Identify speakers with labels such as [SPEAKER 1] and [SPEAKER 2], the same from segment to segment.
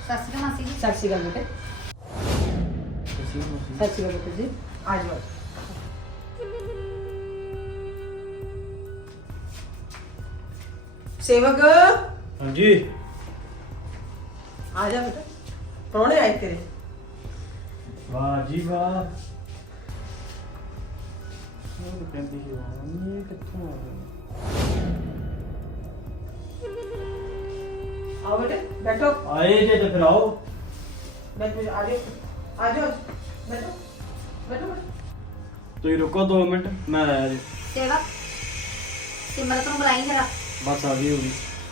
[SPEAKER 1] ਸਤਿ ਸ਼੍ਰੀ ਅਕਾਲ ਮਾਸੀ ਜੀ।
[SPEAKER 2] ਸਤਿ ਸ਼੍ਰੀ ਅਕਾਲ ਬੇਟੇ। ਸਤਿ ਸ਼੍ਰੀ ਅਕਾਲ ਬੇਟੇ ਜੀ। ਆ ਜਾਓ। ਸੇਵਕ
[SPEAKER 3] ਹਾਂਜੀ
[SPEAKER 2] ਆ ਜਾ ਬੇਟਾ, ਪ੍ਰਾਹੁਣੇ ਆਏ ਤੇਰੇ।
[SPEAKER 3] ਵਾਹ ਜੀ ਵਾਹ। ਉਹ ਕਹਿੰਦੀ ਸੀ ਮੰਮੀ ਕਿੱਥੋਂ ਆ ਗਏ।
[SPEAKER 2] आओ बेटे, बैठो।
[SPEAKER 3] ਆਏ ਜੇ ਤੇ ਫਿਰ ਆਓ।
[SPEAKER 2] बैठो, आ जाओ, आ जाओ, बैठो, बैठो, बैठो।
[SPEAKER 3] ਤੁਸੀਂ ਰੁਕੋ 2 ਮਿੰਟ, ਮੈਂ ਆਇਆ ਜੀ।
[SPEAKER 1] ਸੇਵਕ ਸਿਮਰਤ ਨੂੰ ਬੁਲਾਈ ਜਰਾ।
[SPEAKER 3] ਬਸ ਆ ਗਈ ਹੋਗੀ।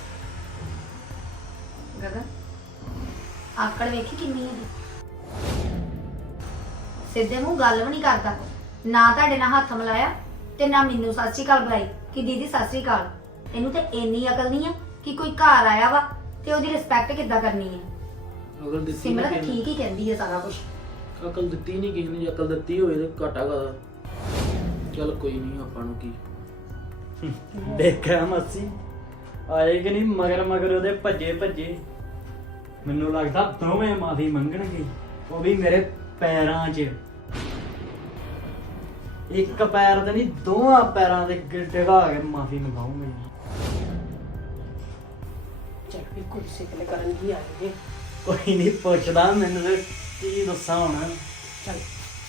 [SPEAKER 1] ਗਗਨ ਆਕੜ ਵੇਖੀ ਕਿੰਨੀ ਹੈ। ਸਿੱਧੇ ਮੂੰਹ ਗੱਲ ਵੀ ਨਹੀਂ ਕਰਦਾ, ਨਾ ਤੁਹਾਡੇ ਨਾਲ ਹੱਥ ਮਿਲਾਇਆ ਤੇ ਨਾ ਮੈਨੂੰ ਸਤਿ ਸ਼੍ਰੀ ਅਕਾਲ ਬੁਲਾਈ ਕਿ ਦੀਦੀ ਸਤਿ ਸ਼੍ਰੀ ਅਕਾਲ। ਇਹਨੂੰ ਤੇ ਇੰਨੀ ਅਕਲ ਨਹੀਂ ਆ ਕਿ ਕੋਈ ਘਰ ਆਇਆ ਵਾ ਤੇ ਉਹਦੀ ਰਿਸਪੈਕਟ ਕਿੱਦਾਂ ਕਰਨੀ ਹੈ।
[SPEAKER 4] ਅਕਲ ਦਿੱਤੀ
[SPEAKER 1] ਸਿਮਰਤ
[SPEAKER 4] ਨਹੀਂ
[SPEAKER 1] ਠੀਕ ਹੀ ਕਹਿੰਦੀ ਹੈ ਸਾਰਾ ਕੁਝ।
[SPEAKER 4] ਅਕਲ ਦਿੱਤੀ ਨਹੀਂ ਕਿਸੇ ਨੇ। ਜੇ ਅਕਲ ਦਿੱਤੀ ਹੋਵੇ ਤੇ ਘਾਟਾ ਕਾਦਾ। ਚੱਲ ਕੋਈ ਨਹੀਂ, ਆਪਾਂ ਨੂੰ ਕੀ।
[SPEAKER 3] ਦੇਖਿਆ ਮਾਸੀ ਆਏ ਕਿ ਨਹੀਂ, ਮਗਰ ਮਗਰ ਉਹਦੇ ਭੱਜੇ ਭੱਜੇ। ਮੈਨੂੰ ਲੱਗਦਾ ਦੋਵੇਂ ਮਾਫੀ ਮੰਗਣਗੇ, ਉਹ ਵੀ ਮੇਰੇ ਪੈਰਾਂ 'ਚ। ਇੱਕ ਪੈਰ ਤੇ ਨਹੀਂ, ਦੋਵਾਂ ਪੈਰਾਂ ਤੇ ਡਿਗਾ ਕੇ ਮਾਫੀ ਮੰਗਾਉਂਗੇ।
[SPEAKER 2] चल भी कुर्सी के लिए करन की आएंगे।
[SPEAKER 3] ਕੋਈ ਨਹੀਂ ਪੁੱਛਦਾ ਮੈਨੂੰ ਤੇ ਕੀ ਦੱਸਾਂ ਹੁਣ।
[SPEAKER 2] चल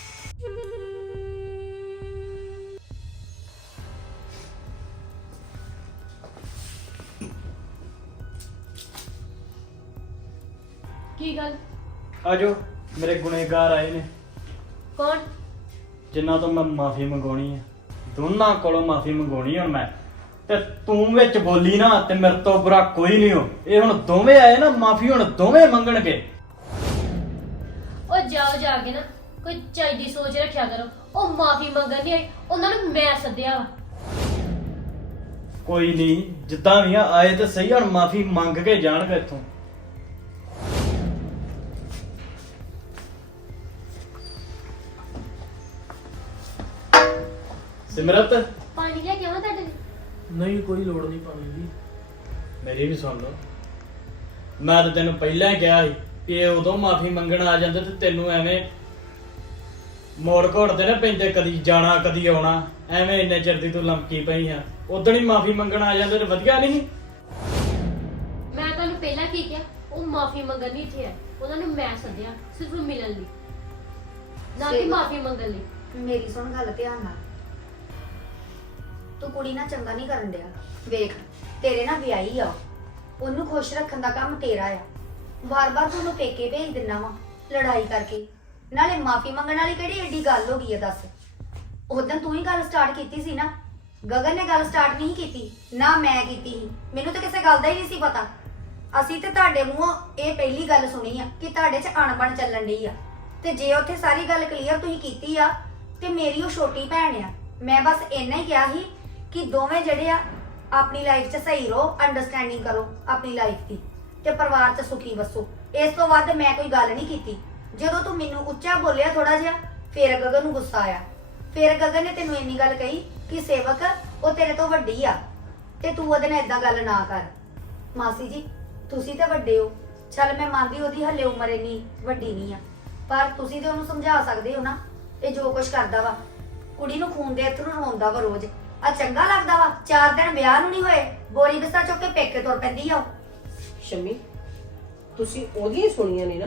[SPEAKER 5] ਕੀ ਗੱਲ?
[SPEAKER 3] ਆਜੋ, ਮੇਰੇ ਗੁਨੇਗਾਰ ਆਏ ਨੇ
[SPEAKER 5] ਕੌਣ?
[SPEAKER 3] ਜਿਨ੍ਹਾਂ ਤੋਂ ਮੈਂ ਮਾਫੀ ਮੰਗਾਉਣੀ ਹੈ। ਦੋਨਾਂ ਕੋਲੋਂ ਮਾਫੀ ਮੰਗਾਉਣੀ ਹੁਣ ਮੈਂ। ਤੇ ਤੂੰ ਵਿੱਚ ਬੋਲੀ ਨਾ ਤੇ ਮੇਰੇ ਤੋਂ ਬੁਰਾ ਕੋਈ ਨਹੀਂ ਹੋ। ਇਹ ਹੁਣ ਦੋਵੇਂ ਆਏ ਨਾ, ਮਾਫੀ ਹੁਣ ਦੋਵੇਂ ਮੰਗਣਗੇ।
[SPEAKER 5] ਉਹ ਜਾਓ ਜਾ ਕੇ ਨਾ ਕੋਈ ਚਾਹੀਦੀ ਸੋਚ ਰੱਖਿਆ ਕਰੋ। ਉਹ ਮਾਫੀ ਮੰਗਣ ਨਹੀਂ ਆਈ, ਉਹਨਾਂ ਨੂੰ ਮੈਂ ਸੱਦਿਆ ਵਾ।
[SPEAKER 3] ਕੋਈ ਨਹੀਂ, ਜਿੱਦਾਂ ਵੀ ਆ ਆਏ ਤੇ ਸਹੀ, ਹੁਣ ਮਾਫੀ ਮੰਗ ਕੇ ਜਾਣਗੇ ਇੱਥੋਂ। ਸਿਮਰਤ
[SPEAKER 5] ਪਾਣੀ ਲੈ ਕੇ ਆਵਾਂ ਤੁਹਾਡੇ ਲਈ?
[SPEAKER 4] ਨਹੀਂ, ਕੋਈ ਲੋੜ ਨਹੀਂ ਪਾਣੀ ਦੀ।
[SPEAKER 3] ਮੇਰੀ ਵੀ ਸੁਣ ਲਓ। ਮੈਂ ਤਾਂ ਤੈਨੂੰ ਪਹਿਲਾਂ ਹੀ ਕਿਹਾ ਸੀ ਕਿ ਇਹ ਉਦੋਂ ਮਾਫੀ ਮੰਗਣ ਆ ਜਾਂਦੇ ਤੇ ਤੈਨੂੰ ਐਵੇਂ ਮੋੜ ਘੋੜਦੇ ਨਾ ਪੈਂਦੇ, ਕਦੀ ਜਾਣਾ ਕਦੀ ਆਉਣਾ। ਐਵੇਂ ਇੰਨੇ ਚਿਰ ਦੀ ਤੂੰ ਲੰਮਕੀ ਪਈ ਆ, ਉਦੋਂ ਹੀ ਮਾਫੀ ਮੰਗਣ ਆ ਜਾਂਦੇ ਤੇ ਵਧੀਆ ਨਹੀਂ।
[SPEAKER 5] ਮੈਂ ਤੁਹਾਨੂੰ ਪਹਿਲਾਂ ਕੀ ਕਿਹਾ? ਉਹ ਮਾਫੀ ਮੰਗਣ ਨਹੀਂ ਇੱਥੇ ਆਏ, ਉਹਨਾਂ ਨੂੰ ਮੈਂ ਸੱਦਿਆ ਸਿਰਫ ਮਿਲਣ ਲਈ, ਨਾ ਕਿ ਮਾਫੀ ਮੰਗਣ ਲਈ।
[SPEAKER 1] ਮੇਰੀ ਸੁਣ ਗੱਲ ਧਿਆਨ ਨਾਲ। ਤੂੰ ਕੁੜੀ ਨਾਲ ਚੰਗਾ ਨਹੀਂ ਕਰਨ ਡਿਆ। ਵੇਖ ਤੇਰੇ ਨਾਲ ਵਿਆਹੀ ਆ, ਉਹਨੂੰ ਖੁਸ਼ ਰੱਖਣ ਦਾ ਕੰਮ ਤੇਰਾ ਆ। ਵਾਰ-ਵਾਰ ਤੂੰ ਉਹਨੂੰ ਪੇਕੇ ਭੇਜ ਦਿੰਨਾ ਵਾ ਲੜਾਈ ਕਰਕੇ। ਨਾਲੇ ਮਾਫੀ ਮੰਗਣ ਵਾਲੀ ਕਿਹੜੀ ਏਡੀ ਗੱਲ ਹੋ ਗਈ ਆ ਦੱਸ। ਉਦੋਂ ਤੂੰ ਹੀ ਗੱਲ ਸਟਾਰਟ ਕੀਤੀ ਸੀ ਨਾ, ਗਗਨ ਨੇ ਗੱਲ ਸਟਾਰਟ ਨਹੀਂ ਕੀਤੀ, ਨਾ ਮੈਂ ਕੀਤੀ ਸੀ। ਮੈਨੂੰ ਤਾਂ ਕਿਸੇ ਗੱਲ ਦਾ ਹੀ ਨਹੀਂ ਸੀ ਪਤਾ। ਅਸੀਂ ਤੇ ਤੁਹਾਡੇ ਮੂੰਹੋਂ ਇਹ ਪਹਿਲੀ ਗੱਲ ਸੁਣੀ ਆ ਕਿ ਤੁਹਾਡੇ 'ਚ ਅਣਬਣ ਚੱਲਣ ਡਈ ਆ। ਤੇ ਜੇ ਉੱਥੇ ਸਾਰੀ ਗੱਲ ਕਲੀਅਰ ਤੁਸੀਂ ਕੀਤੀ ਆ ਤੇ ਮੇਰੀ ਉਹ ਛੋਟੀ ਭੈਣ ਆ। ਮੈਂ ਬਸ ਇੰਨਾ ਹੀ ਕਿਹਾ ਸੀ ਕਿ ਦੋਵੇਂ ਜਿਹੜੇ ਆ ਆਪਣੀ ਲਾਈਫ 'ਚ ਸਹੀ ਰਹੋ, ਅੰਡਰਸਟੈਂਡਿੰਗ ਕਰੋ ਆਪਣੀ ਲਾਈਫ ਦੀ ਤੇ ਪਰਿਵਾਰ 'ਚ ਸੁਖੀ ਵਸੋ। ਇਸ ਤੋਂ ਵੱਧ ਮੈਂ ਕੋਈ ਗੱਲ ਨਹੀਂ ਕੀਤੀ। ਜਦੋਂ ਤੂੰ ਮੈਨੂੰ ਉੱਚਾ ਬੋਲਿਆ ਥੋੜਾ ਜਿਹਾ, ਫਿਰ ਗਗਨ ਨੂੰ ਗੁੱਸਾ ਆਇਆ। ਫਿਰ ਗਗਨ ਨੇ ਤੈਨੂੰ ਇੰਨੀ ਗੱਲ ਕਹੀ ਕਿ ਸੇਵਕ ਉਹ ਤੇਰੇ ਤੋਂ ਵੱਡੀ ਆ ਤੇ ਤੂੰ ਉਹਦੇ ਨਾਲ ਏਦਾਂ ਗੱਲ ਨਾ ਕਰ। ਮਾਸੀ ਜੀ ਤੁਸੀਂ ਤਾਂ ਵੱਡੇ ਹੋ, ਚੱਲ ਮੈਂ ਮੰਨਦੀ ਉਹਦੀ ਹੱਲੇ ਉਮਰ ਇੰਨੀ ਵੱਡੀ ਨਹੀਂ ਆ, ਪਰ ਤੁਸੀਂ ਤੇ ਉਹਨੂੰ ਸਮਝਾ ਸਕਦੇ ਹੋ ਨਾ। ਇਹ ਜੋ ਕੁਝ ਕਰਦਾ ਵਾ, ਕੁੜੀ ਨੂੰ ਖੂਨ ਦੇ ਅਥਰੂ ਰੋਂਦਾ ਵਾ ਰੋਜ਼। ਆ ਚੰਗਾ ਲੱਗਦਾ ਵਾ? 4 ਦਿਨ ਵਿਆਹ ਨੂੰ ਨਹੀਂ ਹੋਏ, ਬੋਰੀ ਬਿਸਾ ਚੁੱਕ ਕੇ ਪੇਕੇ ਤੁਰ ਪੈਂਦੀ ਆ ਉਹ।
[SPEAKER 2] शमी ਤੁਸੀਂ ਉਹਦੀਆਂ ਸੁਣੀਆਂ ਨੇ ਨਾ।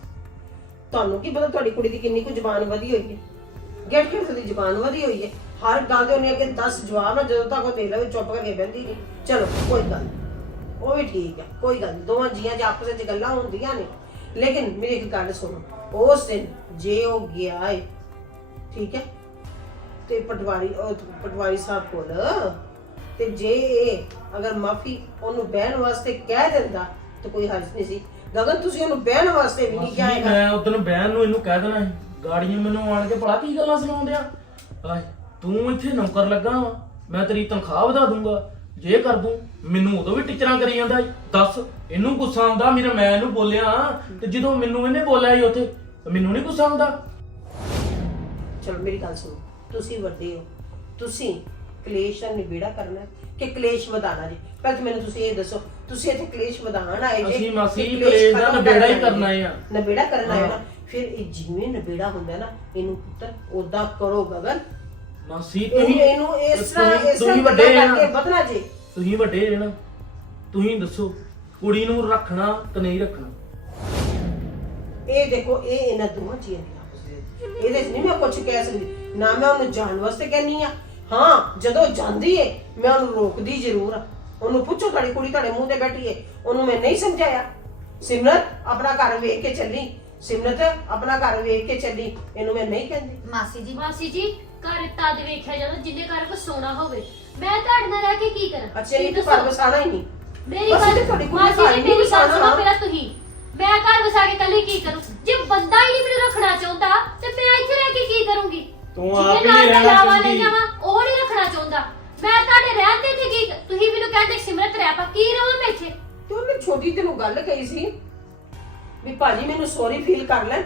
[SPEAKER 2] ਤੁਹਾਨੂੰ ਕੀ ਪਤਾ ਤੁਹਾਡੀ ਕੁੜੀ ਦੀ ਕਿੰਨੀ ਕੁ ਜ਼ੁਬਾਨ ਵਧੀ ਹੋਈ ਹੈ। ਗੇਟ ਗੇਟ ਦੀ ਜ਼ੁਬਾਨ ਵਧੀ ਹੋਈ ਹੈ। ਹਰ ਗੱਲ ਦੇ ਉਹਨੇ ਅੱਗੇ 10 ਜਵਾਬ ਆ, ਜਦੋਂ ਤੱਕ ਉਹ ਦੇ ਲਵੇ ਚੁੱਪ ਕਰਕੇ ਬਹਿੰਦੀ ਨਹੀਂ। ਚਲੋ ਕੋਈ ਗੱਲ ਨੀ, ਉਹ ਵੀ ਠੀਕ ਹੈ, ਕੋਈ ਗੱਲ ਨੀ। ਦੋਵਾਂ ਜੀਆਂ 'ਚ ਆਪਸ ਵਿੱਚ ਗੱਲਾਂ ਹੁੰਦੀਆਂ ਨੇ। ਲੇਕਿਨ ਮੇਰੀ ਇੱਕ ਗੱਲ ਸੁਣੋ, ਉਸ ਦਿਨ ਜੇ ਉਹ ਗਿਆ ਹੈ, ਠੀਕ ਹੈ, ਤੇ ਪਟਵਾਰੀ ਸਾਹਿਬ ਕੋਲ, ਤੇ ਜੇ ਇਹ ਅਗਰ ਮਾਫੀ ਉਹਨੂੰ ਬਹਿਣ ਵਾਸਤੇ ਕਹਿ ਦਿੰਦਾ ਤਾਂ ਕੋਈ ਹਰਜ ਨਹੀਂ ਸੀ। ਗਗਨ ਤੁਸੀਂ ਉਹਨੂੰ ਬਹਿਣ ਵਾਸਤੇ ਵੀ ਨਹੀਂ ਕਿਹਾ ਹੈਗਾ।
[SPEAKER 4] ਮੈਂ ਉਦੋਂ ਬਹਿਣ ਨੂੰ ਇਹਨੂੰ ਕਹਿ ਦੇਣਾ ਸੀ। ਗਾੜੀਆਂ ਮੈਨੂੰ ਆਣ ਕੇ ਭਲਾ ਕੀ ਗੱਲਾਂ ਸੁਣਾਉਂਦੇ ਆ। ਆਏ ਤੂੰ ਇੱਥੇ ਨੌਕਰ ਲੱਗਾ ਵਾ, ਮੈਂ ਤੇਰੀ ਤਨਖਾਹ ਵਧਾ ਦੂੰਗਾ, ਜੇ ਕਰ ਦੂੰ। ਮੈਨੂੰ ਉਦੋਂ ਵੀ ਟੀਚਰਾਂ ਕਰੀ ਜਾਂਦਾ। ਦੱਸ ਇਹਨੂੰ ਗੁੱਸਾ ਆਉਂਦਾ ਮੇਰਾ? ਮੈਂ ਇਹਨੂੰ ਬੋਲਿਆ ਤੇ ਜਦੋਂ ਮੈਨੂੰ ਇਹਨੇ ਬੋਲਿਆ ਸੀ ਉੱਥੇ, ਮੈਨੂੰ ਨਹੀਂ ਗੁੱਸਾ ਆਉਂਦਾ?
[SPEAKER 2] ਚਲੋ ਮੇਰੀ ਗੱਲ ਸੁਣੋ, ਤੁਸੀਂ ਵੱਡੇ ਹੋ, ਤੁਸੀਂ ਕਲੇਸ਼ ਦਾ ਨਿਬੇੜਾ ਕਰਨਾ ਹੈ ਕਿ ਕਲੇਸ਼ ਵਧਾਣਾ ਜੀ? ਪਹਿਲਾਂ ਤਾਂ ਮੈਨੂੰ ਤੁਸੀਂ ਇਹ ਦੱਸੋ, ਤੁਸੀਂ ਇੱਥੇ ਕਲੇਸ਼ ਵਧਾਉਣ ਆਏ ਜੀ?
[SPEAKER 4] ਅਸੀਂ ਮਾਸੀ
[SPEAKER 2] ਕਿ
[SPEAKER 4] ਕਲੇਸ਼ ਦਾ
[SPEAKER 2] ਖਤਮ
[SPEAKER 4] ਨਿਬੇੜਾ ਹੀ
[SPEAKER 2] ਕਰਨਾ
[SPEAKER 4] ਕਰਨਾ ਆ।
[SPEAKER 2] ਨਿਬੇੜਾ ਕਰਨਾ ਹੈ ਨਾ,
[SPEAKER 4] ਹਾਂ।
[SPEAKER 2] ਫਿਰ ਇਹ ਜਿਵੇਂ ਨਿਬੇੜਾ ਹੁੰਦਾ ਨਾ, ਇਹਨੂੰ ਪੁੱਤਰ ਉਦਾਂ ਕਰੋ ਗਗਨ।
[SPEAKER 4] ਮਾਸੀ
[SPEAKER 2] ਇਹਨੂੰ ਇਸ ਤਰ੍ਹਾਂ
[SPEAKER 4] ਤੁਸੀਂ ਵੱਡੇ ਆ ਨਾ।
[SPEAKER 2] ਕਰਕੇ ਵਧਣਾ ਜੀ।
[SPEAKER 4] ਤੁਸੀਂ ਵੱਡੇ ਜੇ ਨਾ, ਤੁਸੀਂ ਦੱਸੋ ਕੁੜੀ ਨੂੰ ਰੱਖਣਾ ਕਿ ਨਹੀਂ ਰੱਖਣਾ?
[SPEAKER 2] ਇਹ ਦੇਖੋ, ਇਹ ਇਹਨਾਂ ਦੋਵਾਂ ਚੀਜ਼ਾਂ ਦੀ ਆਪਸ ਵਿੱਚ, ਇਹਦੇ 'ਚ ਨਹੀਂ ਮੈਂ ਕੁਝ ਕਹਿ ਸਕਦੀ, ਨਾ ਮੈਂ ਉਹਨੂੰ ਜਾਣ ਵਾਸਤੇ ਕਹਿੰਨੀ ਆ। ਹਾਂ, ਜਦੋਂ ਜਾਂਦੀ ਏ ਮੈਂ ਉਹਨੂੰ ਰੋਕਦੀ ਜ਼ਰੂਰ ਆ। ਉਹਨੂੰ ਪੁੱਛੋ ਤੁਹਾਡੀ ਕੁੜੀ ਤੁਹਾਡੇ ਮੂੰਹ ਤੇ ਬੈਠੀ ਏ, ਉਹਨੂੰ ਮੈਂ ਨਹੀਂ ਸਮਝਾਇਆ ਸਿਮਰਤ ਆਪਣਾ ਘਰ ਵੇਖ ਕੇ ਚੱਲੀ, ਸਿਮਰਤ ਆਪਣਾ ਘਰ ਵੇਖ ਕੇ ਚੱਲੀ, ਇਹਨੂੰ ਮੈਂ ਨਹੀਂ ਕਹਿੰਦੀ।
[SPEAKER 5] ਮਾਸੀ ਜੀ ਘਰ ਤਦ ਵੇਖਿਆ ਜਾਂਦਾ ਜਿੰਨੇ ਘਰ ਕੋ ਸੋਨਾ ਹੋਵੇ। ਮੈਂ ਤੁਹਾਡੇ ਨਾਲ ਰਹਿ ਕੇ ਕੀ ਕਰਾਂ?
[SPEAKER 2] ਅੱਛਾ, ਇਹ ਤਾਂ ਘਰ ਵਸਾਣਾ ਹੀ ਨਹੀਂ।
[SPEAKER 5] ਮੇਰੀ
[SPEAKER 2] ਅਸੀਂ
[SPEAKER 5] ਗੱਲ
[SPEAKER 2] ਤਾਂ ਤੁਹਾਡੀ ਕੁੜੀ
[SPEAKER 5] ਮਾਸੀ
[SPEAKER 2] ਘਰ
[SPEAKER 5] ਜੀ
[SPEAKER 2] ਹੀ ਨਹੀਂ
[SPEAKER 5] ਮੇਰੀ ਗੱਲ
[SPEAKER 2] ਵਸਾਉਣਾ।
[SPEAKER 5] ਸੁਣੋ ਪਹਿਲਾਂ ਤੁਸੀਂ। ਮੈਂ ਘਰ ਵਸਾ ਕੇ ਕੱਲੀ ਕੀ ਕਰੂੰ? ਜੇ ਬੰਦਾ ਹੀ ਨਹੀਂ ਮੈਨੂੰ ਰੱਖਣਾ ਚਾਹੁੰਦਾ ਤੇ ਮੈਂ ਇੱਥੇ ਰਹਿ ਕੇ ਕੀ ਕਰੂੰਗੀ?
[SPEAKER 3] ਤੂੰ
[SPEAKER 5] ਜਿਹਦੇ
[SPEAKER 3] ਆਪ ਹੀ
[SPEAKER 5] ਨਾਲ
[SPEAKER 3] ਨਹੀਂ
[SPEAKER 5] ਮੈਂ
[SPEAKER 3] ਰਹਿਣਾ
[SPEAKER 5] ਲਾਵਾ ਲੈ
[SPEAKER 3] ਚਾਹੁੰਦੀ।
[SPEAKER 5] ਜਾਵਾਂ ਉਹ ਨਹੀਂ ਰੱਖਣਾ ਚਾਹੁੰਦਾ। ਮੈਂ ਤੁਹਾਡੇ ਰਹਿਣ ਤੇ ਇੱਥੇ ਕੀ ਤੁਸੀਂ ਮੈਨੂੰ ਕਹਿੰਦੇ ਸਿਮਰਤ ਰਹਿ ਪਾ, ਕੀ ਰਹਾਂ ਮੈਂ ਇੱਥੇ?
[SPEAKER 2] ਤੇ ਉਹਨੇ ਛੋਟੀ ਤੈਨੂੰ ਗੱਲ ਕਹੀ ਸੀ ਵੀ ਭਾਜੀ ਮੈਨੂੰ ਸੌਰੀ ਫੀਲ ਕਰ ਲੈ,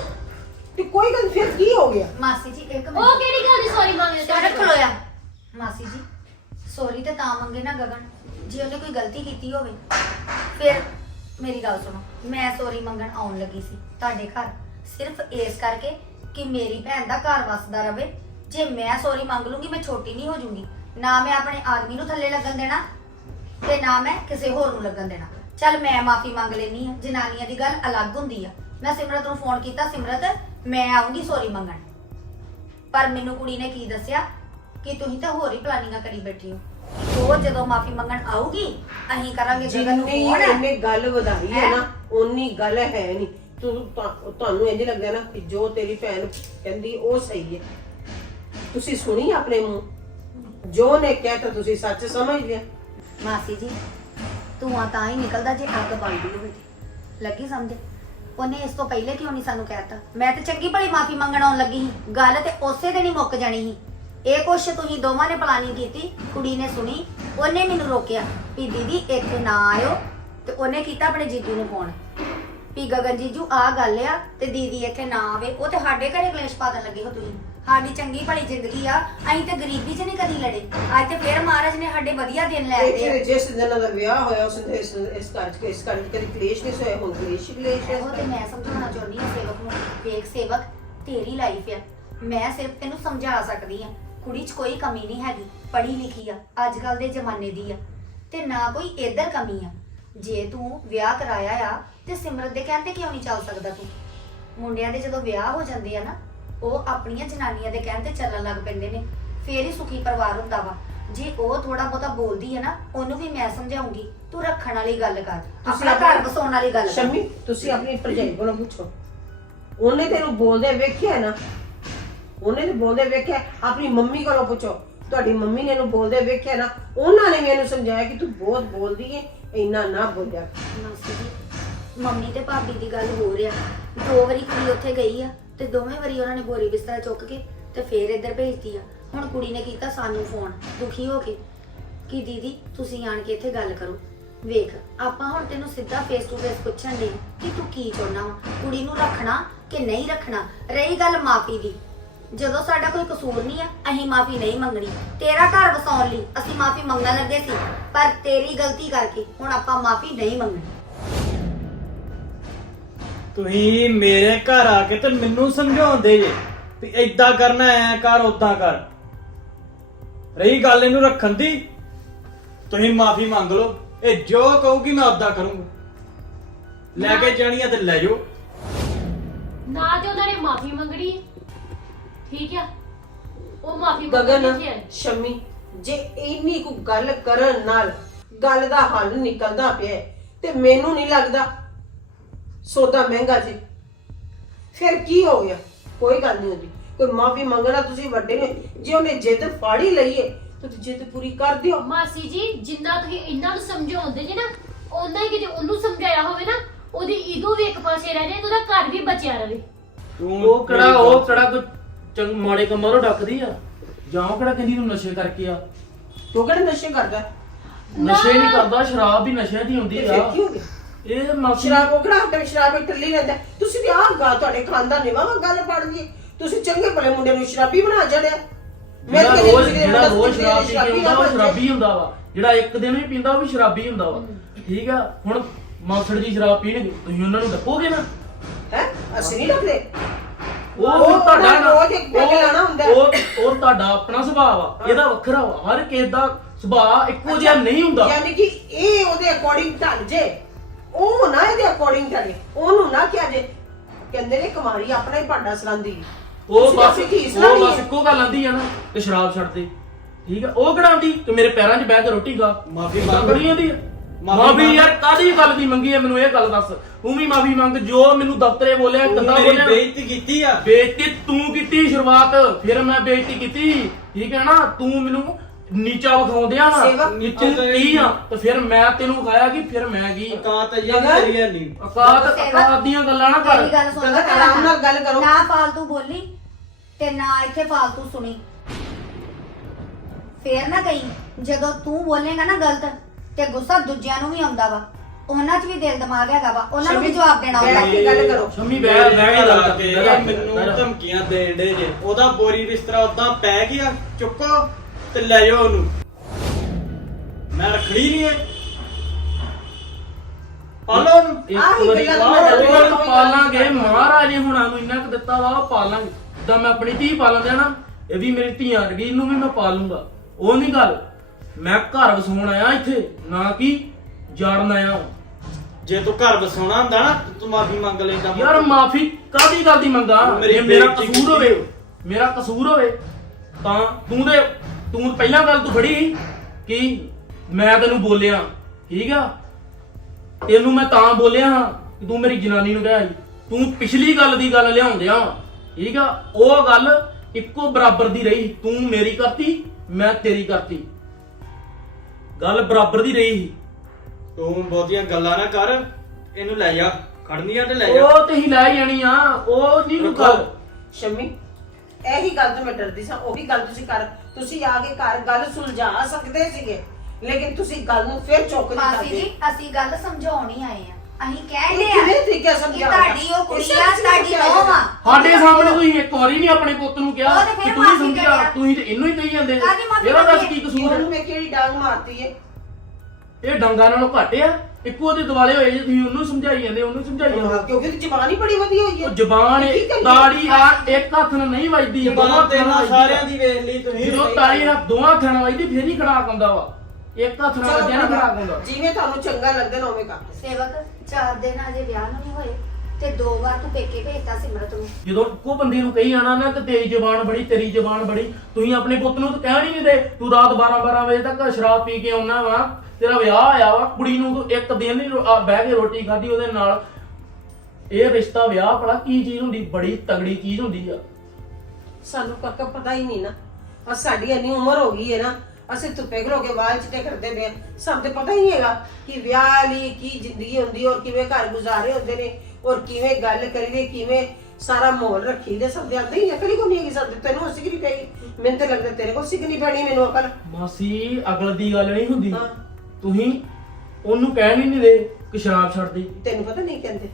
[SPEAKER 2] ਤੇ ਕੋਈ ਗੱਲ ਫਿਰ ਕੀ ਹੋ ਗਿਆ?
[SPEAKER 1] ਮਾਸੀ ਜੀ ਇੱਕ
[SPEAKER 5] ਉਹ
[SPEAKER 1] ਮਿੰਟ
[SPEAKER 5] ਕਿਹੜੀ ਗੱਲ ਦੀ ਸੌਰੀ ਮੰਗਦੇ
[SPEAKER 1] ਸਾਡੇ ਖਲੋਇਆ। ਮਾਸੀ ਜੀ ਸੌਰੀ ਤੇ ਤਾਂ ਮੰਗੇ ਨਾ ਗਗਨ, ਜੇ ਉਹਨੇ ਕੋਈ ਗਲਤੀ ਕੀਤੀ ਹੋਵੇ। ਫਿਰ ਮੇਰੀ ਗੱਲ ਸੁਣੋ, ਮੈਂ ਸੌਰੀ ਮੰਗਣ ਆਉਣ ਲੱਗੀ ਸੀ ਤੁਹਾਡੇ ਘਰ ਸਿਰਫ ਇਸ ਕਰਕੇ ਕਿ ਮੇਰੀ ਭੈਣ ਦਾ ਘਰ ਵਸਦਾ ਰਵੇ। ਜੇ ਮੈਂ ਸੌਰੀ ਮੰਗ ਲੂੰਗੀ ਮੈਂ ਛੋਟੀ ਨਹੀਂ ਹੋ ਜੂੰਗੀ। ਨਾ ਮੈਂ ਆਪਣੇ ਆਦਮੀ ਨੂੰ ਥੱਲੇ ਲੱਗਣ ਦੇਣਾ ਤੇ ਨਾ ਮੈਂ ਕਿਸੇ ਹੋਰ ਨੂੰ ਲੱਗਣ ਦੇਣਾ। ਚੱਲ ਮੈਂ ਮਾਫੀ ਮੰਗ ਲੈਣੀ ਆ, ਜਨਾਨੀਆਂ ਦੀ ਗੱਲ ਅਲੱਗ ਹੁੰਦੀ ਆ। ਮੈਂ ਸਿਮਰਤ ਨੂੰ ਫੋਨ ਕੀਤਾ, ਸਿਮਰਤ ਮੈਂ ਆਉਂਗੀ ਸੌਰੀ ਮੰਗਣ, ਪਰ ਮੈਨੂੰ ਕੁੜੀ ਨੇ ਕੀ ਦੱਸਿਆ ਕਿ ਤੁਸੀਂ ਤਾਂ ਹੋਰ ਹੀ ਪਲਾਨਿੰਗਾਂ ਕਰੀ ਬੈਠੇ ਹੋ। ਉਹ ਜਦੋਂ ਮਾਫੀ ਮੰਗਣ ਆਊਗੀ ਅਸੀਂ ਕਰਾਂਗੇ ਗਗਨ ਨੂੰ
[SPEAKER 2] ਜਿੰਨੀ
[SPEAKER 1] ਫੋਨ।
[SPEAKER 2] ਇਹਨੇ ਗੱਲ ਵਧਾਈ ਹੈ ਨਾ, ਓਨੀ ਗੱਲ ਹੈ ਨਹੀਂ। ਤੁਹਾਨੂੰ ਇੰਜ ਲੱਗਦਾ ਨਾ ਕਿ ਜੋ ਤੇਰੀ ਭੈਣ ਕਹਿੰਦੀ ਉਹ ਸਹੀ ਹੈ। ਤੁਸੀਂ ਸੁਣੀ ਆਪਣੇ ਮੂੰਹ, ਜੋ ਨੇ ਕਹਿਤਾ ਤੁਸੀਂ ਸੱਚ ਸਮਝ ਲਿਆ।
[SPEAKER 1] ਮਾਸੀ ਜੀ ਧੂਆਂ ਤਾਂ ਹੀ ਨਿਕਲਦਾ ਜੇ ਅੱਗ ਬਲਦੀ ਹੋਵੇ ਤੇ। ਲੱਗੀ ਸਮਝ? ਉਹਨੇ ਇਸ ਤੋਂ ਪਹਿਲੇ ਕਿਉਂ ਨਹੀਂ ਸਾਨੂੰ ਕਹਿਤਾ? ਮੈਂ ਤੇ ਚੰਗੀ ਭਲੀ ਮਾਫੀ ਮੰਗਣ ਆਉਣ ਲੱਗੀ ਸੀ, ਗੱਲ ਤੇ ਉਸੇ ਦਿਨ ਹੀ ਮੁੱਕ ਜਾਣੀ ਸੀ। ਇਹ ਕੁਛ ਤੁਸੀਂ ਦੋਵਾਂ ਨੇ ਪਲਾਨਿੰਗ ਕੀਤੀ। ਕੁੜੀ ਨੇ ਸੁਣੀ, ਉਹਨੇ ਮੈਨੂੰ ਰੋਕਿਆ ਵੀ ਦੀਦੀ ਇੱਥੇ ਨਾ ਆਇਓ, ਤੇ ਉਹਨੇ ਕੀਤਾ ਆਪਣੇ ਜੀਜੂ ਨੂੰ ਫੋਨ ਵੀ ਗਗਨ ਜੀਜੂ ਆਹ ਗੱਲ ਆ ਤੇ ਦੀਦੀ ਇੱਥੇ ਨਾ ਆਵੇ। ਉਹ ਤੇ ਸਾਡੇ ਘਰੇ ਕਲੇਸ਼ ਪਾਦਣ ਲੱਗੇ ਹੋ ਤੁਸੀਂ। ਸਾਡੀ ਚੰਗੀ ਭਲੀ ਜ਼ਿੰਦਗੀ ਆ, ਅਸੀਂ ਤੇ ਗਰੀਬੀ 'ਚ ਨਹੀਂ ਕਦੀ ਲੜੇ। ਅੱਜ ਤੇ ਫੇਰ ਮਹਾਰਾਜ ਨੇ ਸਾਡੇ ਵਧੀਆ ਦਿਨ ਲੈ ਆਏ ਆ।
[SPEAKER 2] ਜਿਸ ਦਿਨ ਦਾ ਵਿਆਹ ਹੋਇਆ ਉਸ ਦਿਨ ਇਸ ਘਰ 'ਚ ਕਦੀ ਕਲੇਸ਼ ਨਹੀਂ ਹੋਇਆ, ਹੁਣ ਕਲੇਸ਼ ਹੀ ਕਲੇਸ਼ ਹੈ।
[SPEAKER 1] ਇਹੋ ਤੇ ਮੈਂ ਸਮਝਾਉਣਾ ਚਾਹੁੰਦੀ ਹਾਂ ਸੇਵਕ ਨੂੰ। ਵੇਖ ਸੇਵਕ, ਤੇਰੀ ਲਾਈਫ ਆ, ਮੈਂ ਸਿਰਫ ਤੈਨੂੰ ਸਮਝਾ ਸਕਦੀ ਆ। ਕੁੜੀ 'ਚ ਕੋਈ ਕਮੀ ਨਹੀਂ ਹੈਗੀ, ਪੜ੍ਹੀ ਲਿਖੀ ਆ, ਅੱਜ ਕੱਲ ਦੇ ਜ਼ਮਾਨੇ ਦੀ ਆ, ਤੇ ਨਾ ਕੋਈ ਇੱਧਰ ਕਮੀ ਆ। ਜੇ ਤੂੰ ਵਿਆਹ ਕਰਾਇਆ ਆ ਤੇ ਸਿਮਰਤ ਦੇ ਕਹਿਣ ਤੇ ਕਿਉਂ ਨਹੀਂ ਚੱਲ ਸਕਦਾ ਤੂੰ? ਮੁੰਡਿਆਂ ਦੇ ਜਦੋਂ ਵਿਆਹ ਹੋ ਜਾਂਦੇ ਆ ਨਾ, ਉਹ ਆਪਣੀਆਂ ਜਨਾਨੀਆਂ ਦੇ ਕਹਿਣ ਤੇ ਚੱਲਣ ਲੱਗ ਪੈਂਦੇ ਨੇ, ਫੇਰ ਹੀ ਸੁਖੀ ਪਰਿਵਾਰ ਹੁੰਦਾ ਵਾ। ਜੇ ਉਹ ਥੋੜਾ ਬਹੁਤਾ ਬੋਲਦੀ ਹੈ ਨਾ, ਉਹਨੂੰ ਵੀ ਮੈਂ ਸਮਝਾਉਂਗੀ ਤੂੰ ਰੱਖਣ ਵਾਲੀ ਗੱਲ ਕਰ, ਆਪਣਾ ਘਰ ਵਸਾਉਣ ਵਾਲੀ ਗੱਲ ਕਰ।
[SPEAKER 2] ਸ਼ਮੀ ਤੁਸੀਂ ਆਪਣੀ ਭਰਜਾਈ ਕੋਲੋਂ ਪੁੱਛੋ, ਉਹਨੇ ਤੈਨੂੰ ਬੋਲਦੇ ਵੇਖਿਆ ਨਾ, ਉਹਨੇ ਤੇ ਬੋਲਦੇ ਵੇਖਿਆ। ਆਪਣੀ ਮੰਮੀ ਕੋਲੋਂ ਪੁੱਛੋ, ਤੁਹਾਡੀ ਮੰਮੀ ਨੇ ਇਹਨੂੰ ਬੋਲਦੇ ਵੇਖਿਆ ਨਾ, ਉਹਨਾਂ ਨੇ ਮੈਨੂੰ ਸਮਝਾਇਆ ਕਿ ਤੂੰ ਬਹੁਤ ਬੋਲਦੀ ਏ, ਇੰਨਾ ਨਾ ਬੋਲਿਆ।
[SPEAKER 1] ਮਾਸੀ ਜੀ, ਮੰਮੀ ਤੇ ਭਾਬੀ ਦੀ ਗੱਲ ਹੋ ਰਿਹਾ। 2 ਵਾਰੀ ਕੁੜੀ ਉੱਥੇ ਗਈ ਆ ਤੇ ਦੋਵੇਂ ਵਾਰੀ ਉਹਨਾਂ ਨੇ ਬੋਰੀ ਬਿਸਤਰਾ ਚੁੱਕ ਕੇ ਤੇ ਫੇਰ ਇੱਧਰ ਭੇਜਤੀ ਆ। ਹੁਣ ਕੁੜੀ ਨੇ ਕੀਤਾ ਸਾਨੂੰ ਫੋਨ ਦੁਖੀ ਹੋ ਕੇ ਕਿ ਦੀਦੀ ਤੁਸੀਂ ਆਣ ਕੇ ਇੱਥੇ ਗੱਲ ਕਰੋ। ਵੇਖ ਆਪਾਂ ਹੁਣ ਤੈਨੂੰ ਸਿੱਧਾ ਫੇਸ ਟੂ ਫੇਸ ਪੁੱਛਣ ਦੇ ਕਿ ਤੂੰ ਕੀ ਚਾਹੁੰਦਾ ਵਾ, ਕੁੜੀ ਨੂੰ ਰੱਖਣਾ ਕਿ ਨਹੀਂ ਰੱਖਣਾ। ਰਹੀ ਗੱਲ ਮਾਫੀ ਦੀ, ਜਦੋਂ ਸਾਡਾ ਕੋਈ ਕਸੂਰ ਨਹੀਂ ਆ ਅਸੀਂ ਮਾਫੀ ਨਹੀਂ ਮੰਗਣੀ। ਤੇਰਾ ਘਰ ਵਸਾਉਣ ਲਈ ਅਸੀਂ ਮਾਫੀ ਮੰਗਣ ਲੱਗੇ ਸੀ, ਪਰ ਤੇਰੀ ਗਲਤੀ ਕਰਕੇ ਹੁਣ ਆਪਾਂ ਮਾਫੀ ਨਹੀਂ ਮੰਗਣੀ।
[SPEAKER 3] ਤੁਸੀਂ ਮੇਰੇ ਘਰ ਆ ਕੇ ਤੇ ਮੈਨੂੰ ਸਮਝਾਉਂਦੇ ਜੇ ਵੀ ਏਦਾਂ ਕਰਨਾ, ਐ ਕਰ ਓਦਾਂ ਕਰ। ਰਹੀ ਗੱਲ ਇਹਨੂੰ ਰੱਖਣ ਦੀ, ਤੁਸੀਂ ਮਾਫੀ ਮੰਗ ਲਓ। ਇਹ ਜੋ ਕਹੂਗੀ ਮੈਂ ਓਦਾਂ ਕਰੂੰਗਾ। ਲੈ ਕੇ ਜਾਣੀ ਆ ਤੇ ਲੈ ਜਾਓ।
[SPEAKER 5] ਨਾ ਤੇ ਉਹਨਾਂ ਨੇ ਮਾਫੀ ਮੰਗਣੀ ਹੈ, ਠੀਕ ਆ, ਉਹ ਮਾਫੀ
[SPEAKER 2] ਗਗਨ
[SPEAKER 5] ਮੰਗਣੀ ਹੈ।
[SPEAKER 2] ਸ਼ਮੀ, ਜੇ ਇੰਨੀ ਕੋ ਗੱਲ ਕਰਨ ਨਾਲ ਗੱਲ ਦਾ ਹੱਲ ਨਿਕਲਦਾ ਪਿਆ ਤੇ ਮੈਨੂੰ ਨਹੀਂ ਲੱਗਦਾ ਸੌਦਾ ਮਹਿੰਗਾ ਜੀ। ਫਿਰ ਕੀ ਹੋ ਗਿਆ? ਕੋਈ ਗੱਲ ਨਹੀਂ ਹੁੰਦੀ, ਕੋਈ ਮਾਫੀ ਮੰਗਣਾ ਤੁਸੀਂ ਵੱਡੇ ਨੇ। ਜੇ ਉਹਨੇ ਜਿੱਦ ਫਾੜੀ ਲਈ ਏ ਤੁਸੀਂ ਜਿੱਦ ਪੂਰੀ ਕਰ ਦਿਓ।
[SPEAKER 5] ਮਾਸੀ ਜੀ ਜਿੰਨਾ ਤੁਸੀਂ ਇਹਨਾਂ ਨੂੰ ਸਮਝਾਉਂਦੇ ਜੇ ਨਾ, ਉਹਨਾਂ ਹੀ ਕਿ ਜੇ ਉਹਨੂੰ ਸਮਝਾਇਆ ਹੋਵੇ ਨਾ, ਉਹਦੀ ਈਗੋ ਵੀ ਇੱਕ ਪਾਸੇ ਰਹਿ ਜਾਏ ਤੇ ਉਹਦਾ ਘਰ ਵੀ ਬਚਿਆ ਰਹੇ।
[SPEAKER 4] ਉਹ ਕਿਹੜਾ ਕੋਈ ਚੰਗ ਮਾੜੇ ਕੰਮਾਂ ਤੋਂ ਡੱਕਦੀ ਆ, ਜਾਂ ਉਹ ਕਿਹੜਾ ਕਹਿੰਦੀ ਤੂੰ ਨਸ਼ੇ ਕਰਕੇ ਆ?
[SPEAKER 2] ਤੂੰ ਕਿਹੜੇ ਨਸ਼ੇ ਕਰਦਾ?
[SPEAKER 4] ਨਸ਼ੇ ਨਹੀਂ ਕਰਦਾ, ਸ਼ਰਾਬ ਵੀ ਨਸ਼ਿਆਂ ਦੀ ਹੁੰਦੀ
[SPEAKER 2] ਇਹ
[SPEAKER 4] ਆ।
[SPEAKER 2] ਫਿਰ ਕੀ ਹੋ ਗਿਆ?
[SPEAKER 4] ਇਹ ਮਾਸੀ
[SPEAKER 2] ਸ਼ਰਾਬ ਉਹ ਕਿਹੜਾ ਹੱਟੇ ਸ਼ਰਾਬ ਵਿੱਚ ਟੱਲੀ ਰਹਿੰਦਾ? ਤੁਸੀਂ ਵੀ ਆਹ ਗਾ ਤੁਹਾਡੇ ਖਾਨਦਾਨ ਨੇ ਵਾਵਾ ਗੱਲ ਪੜਦੀ। ਤੁਸੀਂ ਚੰਗੇ ਭਲੇ ਮੁੰਡੇ ਨੂੰ ਸ਼ਰਾਬੀ ਬਣਾ ਛੜਿਆ। ਮਿਲ ਕੇ ਨਹੀਂ
[SPEAKER 4] ਜਿਹੜਾ ਰੋਜ਼
[SPEAKER 2] ਪੀਂਦੇ,
[SPEAKER 4] ਸ਼ਰਾਬ ਪੀ ਕੇ ਹੁੰਦਾ ਉਹ
[SPEAKER 2] ਨਾ
[SPEAKER 4] ਸ਼ਰਾਬੀ ਹੁੰਦਾ ਵਾ, ਜਿਹੜਾ ਇੱਕ ਦਿਨ ਵੀ ਪੀਂਦਾ ਉਹ ਵੀ ਸ਼ਰਾਬੀ ਹੁੰਦਾ ਵਾ। ਠੀਕ ਆ, ਹੁਣ ਮਾਸੜ ਜੀ ਸ਼ਰਾਬ ਪੀਣਗੇ, ਤੁਸੀਂ ਉਹਨਾਂ ਨੂੰ ਡੱਕੋਗੇ ਨਾ?
[SPEAKER 2] ਹੈ ਅਸੀਂ ਨਹੀਂ ਰੱਖਦੇ।
[SPEAKER 4] ਉਹ ਫਿਰ ਤੁਹਾਡਾ ਨਾ,
[SPEAKER 2] ਰੋਜ਼ ਇੱਕ ਪੈਗ ਲਾਣਾ ਹੁੰਦਾ।
[SPEAKER 4] ਉਹ ਤੁਹਾਡਾ ਆਪਣਾ ਸੁਭਾਅ ਵਾ, ਇਹਦਾ ਵੱਖਰਾ ਵਾ। ਹਰ ਕਿਸੇ ਦਾ ਸੁਭਾਅ ਇੱਕੋ ਜਿਹਾ ਨਹੀਂ ਹੁੰਦਾ।
[SPEAKER 2] ਯਾਨੀ ਕਿ ਇਹ ਉਹਦੇ ਅਕੋਰਡਿੰਗ ਢਲ ਜੇ, ਉਹ ਨਾ ਇਹਦੇ ਅਕੋਰਡਿੰਗ ਢਲੇ, ਉਹਨੂੰ ਨਾ ਕਿਹਾ ਜੇ। ਕਹਿੰਦੇ ਨੇ ਕੁਮਾਰੀ ਆਪਣਾ ਹੀ ਭਾਂਡਾ ਸਲਾਂਦੀ।
[SPEAKER 4] ਉਹ ਬਸ ਇੱਕੋ ਗੱਲ ਆਂਦੀ ਆ ਨਾ ਕਿ ਸ਼ਰਾਬ ਛੱਡ ਦੇ। ਠੀਕ ਆ, ਉਹ ਕਿਹੜਾ ਆਂਦੀ ਕਿ ਮੇਰੇ ਪੈਰਾਂ 'ਚ ਬਹਿ ਕੇ ਰੋਟੀ ਖਾ।
[SPEAKER 3] ਮਾਫ਼ੀ
[SPEAKER 4] ਮੰਗ
[SPEAKER 3] ਮੰਗ।
[SPEAKER 4] ਨਹੀਂ ਆਂਦੀ। ਮਾਫੀ ਯਾਰ ਕਾਹਦੀ ਗੱਲ ਦੀ ਮੰਗੀ ਹੈ, ਮੈਨੂੰ ਇਹ ਗੱਲ ਦੱਸ। ਤੂੰ ਵੀ ਮਾਫੀ ਮੰਗ, ਜੋ ਮੈਨੂੰ ਦਫ਼ਤਰੇ ਬੋਲਿਆ ਕਿੱਦਾਂ
[SPEAKER 3] ਮੇਰੀ
[SPEAKER 4] ਬੋਲਿਆ।
[SPEAKER 3] ਬੇਇੱਜ਼ਤੀ ਕੀਤੀ ਆ।
[SPEAKER 4] ਬੇਇੱਜ਼ਤੀ ਤੂੰ ਕੀਤੀ ਸ਼ੁਰੂਆਤ, ਫਿਰ ਮੈਂ ਬੇਇੱਜ਼ਤੀ ਕੀਤੀ। ਠੀਕ ਹੈ ਨਾ, ਤੂੰ ਮੈਨੂੰ ਨੀਚਾ ਵਿਖਾਉਂਦਿਆ ਵਾ
[SPEAKER 2] ਸੇਵਕ,
[SPEAKER 4] ਕਿ ਤੂੰ ਕੀ ਆ, ਤੇ ਫਿਰ ਮੈਂ ਤੈਨੂੰ ਖਾਇਆ ਕਿ ਫਿਰ ਮੈਂ ਕੀ।
[SPEAKER 3] ਔਕਾਤ ਹੈ ਜੀ ਤੇਰੀ ਹੈ ਨਹੀਂ।
[SPEAKER 4] ਔਕਾਤ ਦੀਆਂ ਗੱਲਾਂ ਨਾ ਕਰ।
[SPEAKER 1] ਮੇਰੀ ਗੱਲ ਸੁਣ ਲੈ,
[SPEAKER 2] ਗਗਨ, ਆਰਾਮ ਨਾਲ ਗੱਲ ਕਰੋ।
[SPEAKER 1] ਨਾ ਫਾਲਤੂ ਬੋਲੀ ਤੇ ਨਾ ਇੱਥੇ ਫਾਲਤੂ ਸੁਣੀ। ਫੇਰ ਨਾ ਕਹੀਂ ਜਦੋਂ ਤੂੰ ਬੋਲੇਗਾ ਨਾ ਗਲਤ ਤੇ ਗੁੱਸਾ ਦੂਜਿਆਂ ਨੂੰ ਵੀ ਆਉਂਦਾ ਵਾ, ਉਹਨਾਂ 'ਚ ਵੀ ਦਿਲ ਦਿਮਾਗ ਹੈਗਾ ਵਾ, ਉਹਨਾਂ ਨੂੰ ਵੀ ਜਵਾਬ ਦੇਣਾ ਹੁੰਦਾ।
[SPEAKER 2] ਬੈਠ ਕੇ ਗੱਲ ਕਰੋ।
[SPEAKER 4] ਸ਼ਮੀ ਬਹਿ ਕੇ ਗੱਲ ਕਰ।
[SPEAKER 3] ਇਹ ਮੈਨੂੰ ਧਮਕੀਆਂ ਦੇਣ ਦੇ ਜੇ। ਉਹਦਾ ਬੋਰੀ ਬਿਸਤਰਾ ਉਦਾਂ ਪੈ ਗਿਆ, ਚੁੱਕੋ ਤੇ ਲੈ ਜਾਓ ਉਹਨੂੰ। ਮੈਂ ਰੱਖਣੀ ਨਹੀਂ ਹੈ। ਪਾਲੋ ਉਹਨੂੰ।
[SPEAKER 4] ਇੱਕ ਵਾਰੀ ਪਾਲਾਂਗੇ, ਮਹਾਰਾਜ ਨੇ ਹੁਣਾਂ ਨੂੰ ਇੰਨਾ ਕੁ ਦਿੱਤਾ ਵਾ, ਉਹ ਪਾਲਾਂਗੇ। ਤਾਂ ਮੈਂ ਆਪਣੀ ਧੀ ਪਾਲਣ ਦੇਣਾ, ਇਹ ਵੀ ਮੇਰੀ ਧੀਆਂ ਵਰਗੀ, ਇਹਨੂੰ ਵੀ ਮੈਂ ਪਾਲੂੰਗਾ। ਉਹ ਨਹੀਂ ਗੱਲ, ਮੈਂ ਘਰ ਵਸਾਉਣ ਆਇਆ ਇੱਥੇ, ਨਾ ਕਿ ਜਾੜਨ ਆਇਆ।
[SPEAKER 3] ਜੇ ਤੂੰ ਘਰ ਵਸਾਉਣਾ ਹੁੰਦਾ ਨਾ ਤੂੰ ਮਾਫੀ ਮੰਗ ਲੈਂਦਾ।
[SPEAKER 4] ਯਾਰ ਮਾਫੀ ਕਾਹਦੀ ਗੱਲ ਦੀ ਮੰਗਾ?
[SPEAKER 3] ਮੇਰੀ
[SPEAKER 4] ਮੇਰਾ
[SPEAKER 3] ਬੇਇੱਜ਼ਤੀ
[SPEAKER 4] ਕਸੂਰ ਹੋਵੇ, ਮੇਰਾ ਕਸੂਰ ਹੋਵੇ ਤਾਂ ਤੂੰ ਪਹਿਲਾਂ ਗੱਲ ਤੂੰ ਫੜੀ ਕਿ ਮੈਂ ਤੈਨੂੰ ਬੋਲਿਆ। ਠੀਕ ਆ, ਤੈਨੂੰ ਮੈਂ ਤਾਂ ਬੋਲਿਆ ਹਾਂ ਕਿ ਤੂੰ ਮੇਰੀ ਜਨਾਨੀ ਨੂੰ ਕਿਹਾ ਸੀ। ਤੂੰ ਪਿਛਲੀ ਗੱਲ ਦੀ ਗੱਲ ਲਿਆਉਂਦਿਆ ਵਾ। ਠੀਕ ਆ, ਉਹ ਗੱਲ ਇੱਕੋ ਬਰਾਬਰ ਦੀ ਰਹੀ। ਤੂੰ ਮੇਰੀ ਕਰਤੀ, ਮੈਂ ਤੇਰੀ ਕਰਤੀ, ਗੱਲ ਬਰਾਬਰ ਦੀ ਰਹੀ ਸੀ।
[SPEAKER 3] ਤੂੰ ਬਹੁਤੀਆਂ ਗੱਲਾਂ ਨਾ ਕਰ, ਇਹਨੂੰ ਲੈ ਜਾ। ਖੜਨੀਆਂ ਤੇ ਲੈ ਜਾ।
[SPEAKER 4] ਉਹ ਤੇ ਹੀ ਲੈ ਜਾਣੀ ਆ, ਉਹ ਨਹੀਂ ਕੋਈ ਗੱਲ।
[SPEAKER 2] ਸ਼ਮੀ, ਇਹੀ ਗੱਲ ਤੋਂ ਮੈਂ ਡਰਦੀ ਸਾਂ। ਉਹੀ ਗੱਲ ਤੁਸੀਂ ਆ ਕੇ ਘਰ ਗੱਲ ਸੁਲਝਾ ਸਕਦੇ ਸੀਗੇ, ਲੇਕਿਨ ਤੁਸੀਂ ਗੱਲ ਨੂੰ ਫਿਰ ਚੁੱਕ ਨਹੀਂ
[SPEAKER 1] ਮਾਸੀ
[SPEAKER 2] ਕਰਦੇ।
[SPEAKER 1] ਜੀ ਅਸੀਂ ਗੱਲ ਸਮਝਾਉਣ ਹੀ ਆਏ ਆ। ਅਸੀਂ ਕਹਿੰਦੇ
[SPEAKER 2] ਇਹ
[SPEAKER 1] ਆ
[SPEAKER 2] ਕਿਵੇਂ ਤਰੀਕੇ
[SPEAKER 1] ਕਿ
[SPEAKER 2] ਸਮਝਾਉਣਾ?
[SPEAKER 1] ਤੁਹਾਡੀ ਉਹ ਕੁੜੀ ਆ, ਤੁਹਾਡੀ ਨੌਂ ਆ।
[SPEAKER 4] ਸਾਡੇ ਸਾਹਮਣੇ ਤੁਸੀਂ ਇੱਕ ਵਾਰੀ ਨਹੀਂ ਆਪਣੇ ਪੁੱਤ ਨੂੰ ਕਿਹਾ
[SPEAKER 1] ਉਹ ਤੇ ਫਿਰ
[SPEAKER 4] ਕਿ ਤੂੰ ਹੀ
[SPEAKER 1] ਮਾਫ਼ੀ
[SPEAKER 4] ਸਮਝਿਆ,
[SPEAKER 1] ਕਰਿਆ।
[SPEAKER 4] ਤੁਸੀਂ ਤੇ ਇਹਨੂੰ ਹੀ ਕਹੀ ਜਾਂਦੇ।
[SPEAKER 1] ਕਾਹਦੀ ਮਾਫ਼ੀ
[SPEAKER 4] ਇਹਦਾ ਦੱਸ
[SPEAKER 1] ਕਰੀ
[SPEAKER 4] ਕੀ ਕਸੂਰ
[SPEAKER 2] ਉਹਨੂੰ
[SPEAKER 4] ਹੈ?
[SPEAKER 2] ਮੈਂ ਕਿਹੜੀ ਡਾਂਗ ਮਾਰਤੀ ਏ?
[SPEAKER 4] ਇਹ ਡੰਗਾ ਨਾਲੋਂ ਘੱਟ ਆ। ਇੱਕੋ ਉਹਦੇ ਦਿਵਾਲੇ ਹੋਏ ਜੇ ਤੁਸੀਂ ਉਹਨੂੰ ਸਮਝਾਈ ਜਾਂਦੇ, ਉਹਨੂੰ ਸਮਝਾਈ ਜਾਂਦੇ।
[SPEAKER 2] ਕਿਉਂਕਿ ਉਹਦੀ ਜ਼ਬਾਨ ਹੀ ਬੜੀ ਵਧੀਆ ਹੋਈ
[SPEAKER 4] ਉਹ
[SPEAKER 2] ਹੈ।
[SPEAKER 4] ਜ਼ਬਾਨ
[SPEAKER 2] ਕੀ ਕਰੀਏ?
[SPEAKER 4] ਤਾੜੀ ਆ ਇੱਕ ਹੱਥ ਨਾਲ ਨਹੀਂ ਵੱਜਦੀ, ਦੋਵਾਂ
[SPEAKER 3] ਬਾਹਰ
[SPEAKER 4] ਹੱਥਾਂ ਨਾਲ
[SPEAKER 3] ਤੇ ਸਾਰਿਆਂ ਦੀ ਵੇਖ ਲਈ ਤੁਸੀਂ।
[SPEAKER 4] ਜਦੋਂ ਤਾੜੀ ਨਾਲ ਦੋਵਾਂ ਹੱਥਾਂ ਨਾਲ ਵੱਜਦੀ ਫਿਰ ਹੀ ਖੜਾਕ ਆਉਂਦਾ ਵਾ। ਇੱਕ ਹੱਥ ਨਾਲ ਵੱਜਿਆ ਨਹੀਂ ਖੜਾਕ ਆਉਂਦਾ।
[SPEAKER 2] ਜਿਵੇਂ ਤੁਹਾਨੂੰ ਚੰਗਾ ਲੱਗਦਾ ਨਾ ਉਵੇਂ ਕਰ।
[SPEAKER 1] ਸੇਵਕ 4 ਦਿਨ ਅਜੇ ਵਿਆਹ ਨੂੰ ਨਹੀਂ ਹੋਏ ਤੇ 2 ਵਾਰ ਤੂੰ ਪੇਕੇ ਭੇਜਤਾ ਸਿਮਰਤ ਨੂੰ।
[SPEAKER 4] ਜਦੋਂ ਇੱਕੋ ਬੰਦੇ ਨੂੰ ਕਹੀ ਜਾਣਾ ਨਾ ਕਿ ਤੇਰੀ ਜ਼ਬਾਨ ਬੜੀ, ਤੇਰੀ ਜ਼ਬਾਨ ਬੜੀ, ਤੁਸੀਂ ਆਪਣੇ ਪੁੱਤ ਨੂੰ ਤਾਂ ਕਹਿਣ ਹੀ ਨਹੀਂ ਦੇ। ਤੂੰ ਰਾਤ 12 ਵਜੇ ਤੱਕ ਸ਼ਰਾਬ ਪੀ ਕੇ ਆਉਣਾ ਵਾ, ਤੇਰਾ ਵਿਆਹ ਆਇਆ ਵਾ, ਕੁੜੀ ਨੂੰ ਤੂੰ ਇੱਕ ਦਿਨ ਨਹੀਂ ਬਹਿ ਕੇ ਰੋਟੀ ਖਾਧੀ ਉਹਦੇ ਨਾਲ। ਇਹ ਰਿਸ਼ਤਾ ਵਿਆਹ ਭਲਾ ਕੀ ਚੀਜ਼ ਹੁੰਦੀ? ਬੜੀ ਤਗੜੀ ਚੀਜ਼ ਹੁੰਦੀ ਆ।
[SPEAKER 2] ਸਾਨੂੰ ਕਾਕਾ ਪਤਾ ਹੀ ਨਹੀਂ ਨਾ। ਆ ਸਾਡੀ ਇੰਨੀ ਉਮਰ ਹੋ ਗਈ ਹੈ ਨਾ, ਅਸੀਂ ਧੁੱਪੇ ਖਲੋ ਕੇ ਵਾਲ ਚਿੱਟੇ ਕਰਦੇ ਪਏ। ਸਾਨੂੰ ਤੇ ਪਤਾ ਹੀ ਨਹੀਂ ਹੈਗਾ ਕਿ ਵਿਆਹ ਲਈ ਕੀ ਜ਼ਿੰਦਗੀ ਹੁੰਦੀ ਔਰ ਕਿਵੇਂ ਘਰ ਗੁਜ਼ਾਰੇ ਹੁੰਦੇ ਨੇ ਔਰ ਕਿਵੇਂ ਗੱਲ ਕਰੀਦੇ, ਕਿਵੇਂ ਸਾਰਾ ਮਾਹੌਲ ਰੱਖੀਦੇ। ਸਭ ਦੇ ਆਉਂਦੇ ਹੀ ਅਕਲ ਹੀ ਕੋਈ ਨਹੀਂ ਹੈਗੀ ਸਾਡੇ। ਤੈਨੂੰ ਸਿੱਖਣੀ ਪੈਗੀ, ਮੈਨੂੰ ਤਾਂ ਲੱਗਦਾ ਤੇਰੇ ਕੋਲ ਸਿੱਖਣੀ ਪੈਣੀ ਮੈਨੂੰ ਅਕਲ।
[SPEAKER 4] ਮਾਸੀ ਅਗਲ ਦੀ ਗੱਲ ਨਹੀਂ ਹੁੰਦੀ।
[SPEAKER 2] ਹਾਂ।
[SPEAKER 4] ਤੁਸੀਂ ਉਹਨੂੰ ਕਹਿਣ ਹੀ ਨਹੀਂ ਦੇ ਕਿ ਸ਼ਰਾਬ ਛੱਡ ਦੇ।
[SPEAKER 2] ਤੈਨੂੰ ਪਤਾ ਨਹੀਂ ਕਹਿੰਦੇ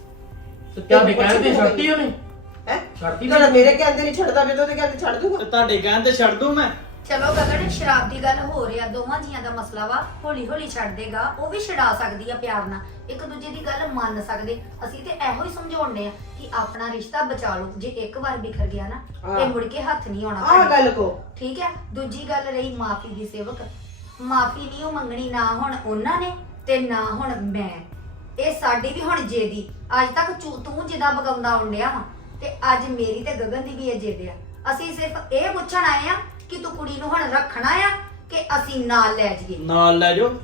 [SPEAKER 4] ਤੇ ਤੁਹਾਡੇ ਕਹਿਣ ਤੇ ਛੱਡਤੀ ਉਹਨੇ?
[SPEAKER 2] ਹੈ?
[SPEAKER 4] ਛੱਡਤੀ
[SPEAKER 2] ਤੁਹਾਡਾ ਮੇਰੇ ਕਹਿੰਦੇ ਨਹੀਂ ਛੱਡਦਾ, ਵੇ ਤਾਂ ਕਹਿੰਦੇ ਛੱਡ ਦੂੰਗਾ।
[SPEAKER 3] ਤੇ ਤੁਹਾਡੇ ਕਹਿਣ ਤੇ ਛੱਡ ਦੂੰ ਮੈਂ।
[SPEAKER 1] ਚਲੋ ਗਗਨ, ਸ਼ਰਾਬ ਦੀ ਗੱਲ ਹੋ ਰਹੀ ਆ, ਦੋਵਾਂ ਜੀਆਂ ਦਾ ਮਸਲਾ ਵਾ, ਹੌਲੀ ਹੌਲੀ ਛੱਡ ਦੇਗਾ। ਉਹ ਵੀ ਛਡਾ ਸਕਦੀ ਆ ਪਿਆਰ ਨਾਲ, ਇੱਕ ਦੂਜੇ ਦੀ ਗੱਲ ਮੰਨ ਸਕਦੇ। ਅਸੀਂ ਤੇ ਇਹੋ ਹੀ ਸਮਝਾਉਂਦੇ ਆ ਕਿ ਆਪਣਾ ਰਿਸ਼ਤਾ ਬਚਾ ਲਓ। ਜੇ ਇੱਕ ਵਾਰ ਬਿਖਰ ਗਿਆ ਨਾ ਤੇ ਮੁੜ ਕੇ ਹੱਥ ਨਹੀਂ ਆਉਣਾ।
[SPEAKER 2] ਆਹ ਗੱਲ ਕੋ
[SPEAKER 1] ਠੀਕ ਹੈ। ਦੂਜੀ ਗੱਲ ਰਹੀ ਮਾਫੀ ਦੀ। ਸੇਵਕ, ਮਾਫੀ ਨਹੀਂ ਉਹ ਮੰਗਣੀ, ਨਾ ਹੁਣ ਉਹਨਾਂ ਨੇ ਤੇ ਨਾ ਹੁਣ ਮੈਂ। ਇਹ ਸਾਡੀ ਵੀ ਹੁਣ ਜੇਦੀ। ਅੱਜ ਤੱਕ ਤੂੰ ਜਿੱਦਾਂ ਬਗਾਉਂਦਾ ਹੁੰਦਿਆ ਵਾ ਤੇ ਅੱਜ ਮੇਰੀ ਤੇ ਗਗਨ ਦੀ ਵੀ ਇਹ ਜਿੱਦ ਆ। ਅਸੀਂ ਸਿਰਫ ਇਹ ਪੁੱਛਣ ਆਏ ਆ ਕਿ ਤੂੰ ਕੁੜੀ ਨੂੰ ਹੁਣ ਰੱਖਣਾ ਆ ਕਿ ਅਸੀਂ ਨਾਲ ਲੈ ਜਾਈਏ।
[SPEAKER 3] ਨਾਲ ਲੈ ਜਾਓ।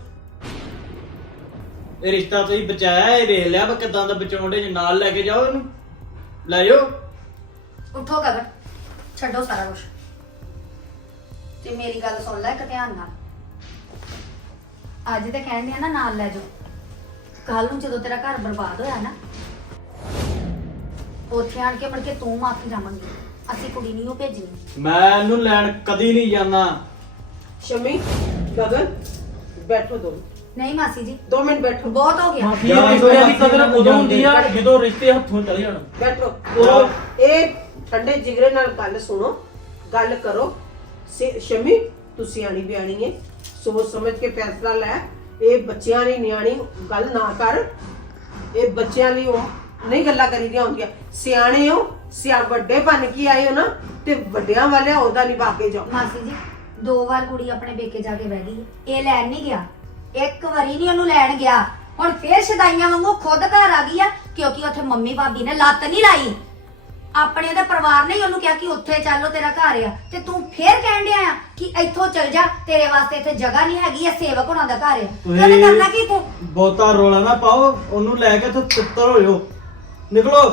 [SPEAKER 3] ਇਹ ਰਿਸ਼ਤਾ ਤੁਸੀਂ ਬਚਾਇਆ, ਇਹ ਵੇਖ ਲਿਆ ਵਾ ਕਿਦਾਂ ਦਾ ਬਚਾਉਂਦੇ। ਨਾਲ ਲੈ ਕੇ ਜਾਓ ਇਹਨੂੰ, ਲੈ ਜਾਓ।
[SPEAKER 1] ਉੱਠੋ ਗਗਨ, ਛੱਡੋ ਸਾਰਾ ਕੁਝ ਤੇ ਮੇਰੀ ਗੱਲ ਸੁਣ ਲੈ ਇੱਕ ਧਿਆਨ ਨਾਲ। ਅੱਜ ਤੇ ਕਹਿੰਦੇ ਆ ਨਾ ਨਾਲ ਲੈ ਜਾਓ, ਕੱਲ ਨੂੰ ਜਦੋਂ ਤੇਰਾ ਘਰ ਬਰਬਾਦ ਹੋਇਆ ਨਾ, ਉੱਥੇ ਆਣ ਕੇ ਮੁੜ ਕੇ ਤੂੰ ਮਾਫੀ ਜਾਵਾਂਗੀ। ਅਸੀਂ ਕੁੜੀ ਨਹੀਂ ਉਹ ਭੇਜਣੀ।
[SPEAKER 3] ਮੈਂ ਇਹਨੂੰ ਲੈਣ ਕਦੀ ਨਹੀਂ ਜਾਣਾ।
[SPEAKER 2] ਸ਼ਮੀ, ਗਗਨ, ਬੈਠੋ ਦੋ
[SPEAKER 1] ਨਹੀਂ ਮਾਸੀ ਜੀ,
[SPEAKER 2] 2 ਮਿੰਟ ਬੈਠੋ।
[SPEAKER 1] ਬਹੁਤ ਹੋ ਗਿਆ।
[SPEAKER 4] ਮਾਫੀ ਦੀ ਕਦਰ ਉਦੋਂ ਹੁੰਦੀ ਆ ਜਦੋਂ ਰਿਸ਼ਤੇ ਹੱਥੋਂ ਚਲੇ ਜਾਣ।
[SPEAKER 2] ਬੈਠੋ। ਉਹ ਇਹ ਠੰਡੇ ਜਿਗਰੇ ਨਾਲ ਗੱਲ ਸੁਣੋ, ਗੱਲ ਕਰੋ, ਸ਼ਮੀ ਤੂੰ ਸਿਆਣੀ ਬਿਆਣੀ ਏ, ਸੋਚ ਸਮਝ ਕੇ ਫੈਸਲਾ ਲੈ। ਇਹ ਬੱਚਿਆਂ ਦੀ ਨਿਆਣੀ ਗੱਲ ਨਾ ਕਰ। ਇਹ ਬੱਚਿਆਂ ਲਈ ਉਹ ਨਹੀਂ ਗੱਲਾਂ ਕਰੀਦੀਆਂ ਹੁੰਦੀਆਂ। ਸਿਆਣੇ ਹੋ, ਵੱਡੇ ਬਣ ਕੇ ਆਏ ਹੋ ਨਾ, ਤੇ ਵੱਡਿਆਂ ਵਾਲਿਆ ਉਹਦਾ ਨਿਭਾ ਕੇ ਜਾਓ।
[SPEAKER 1] ਮਾਸੀ ਜੀ 2 ਵਾਰ ਕੁੜੀ ਆਪਣੇ ਪੇਕੇ ਜਾ ਕੇ ਬਹਿ ਗਈ ਹੈ। ਇਹ ਲੈਣ ਨਹੀਂ ਗਿਆ, ਇੱਕ ਵਾਰੀ ਨਹੀਂ ਉਹਨੂੰ ਲੈਣ ਗਿਆ। ਹੁਣ ਫੇਰ ਸ਼ਦਾਈਆਂ ਵਾਂਗੂ ਖੁਦ ਘਰ ਆ ਗਈ ਆ, ਕਿਉਂਕਿ ਉੱਥੇ ਮੰਮੀ ਭਾਬੀ ਨੇ ਲੱਤ ਨਹੀਂ ਲਾਈ। ਆਪਣੇ ਦਾ ਪਰਿਵਾਰ ਨੇ ਹੀ ਉਹਨੂੰ ਕਿਹਾ ਕਿ ਉੱਥੇ ਚੱਲੋ ਤੇਰਾ ਘਰ ਆ, ਤੇ ਤੂੰ ਫੇਰ ਕਹਿਣ ਡਿਆ ਆ ਕਿ ਇੱਥੋਂ ਚੱਲ ਜਾ, ਤੇਰੇ ਵਾਸਤੇ ਇੱਥੇ ਜਗ੍ਹਾ ਨਹੀਂ ਹੈਗੀ, ਇਹ ਸੇਵਕ ਹੋਣਾ ਦਾ ਘਰ ਆ। ਤੇ ਉਹਨੇ ਕਰਨਾ ਕੀ ਇੱਥੇ?
[SPEAKER 3] ਬਹੁਤਾ ਰੋਲਾ ਨਾ ਪਾਓ, ਉਹਨੂੰ ਲੈ ਕੇ ਇੱਥੋਂ ਤਿੱਤਰ ਹੋ ਜਾਓ, ਨਿਕਲੋ।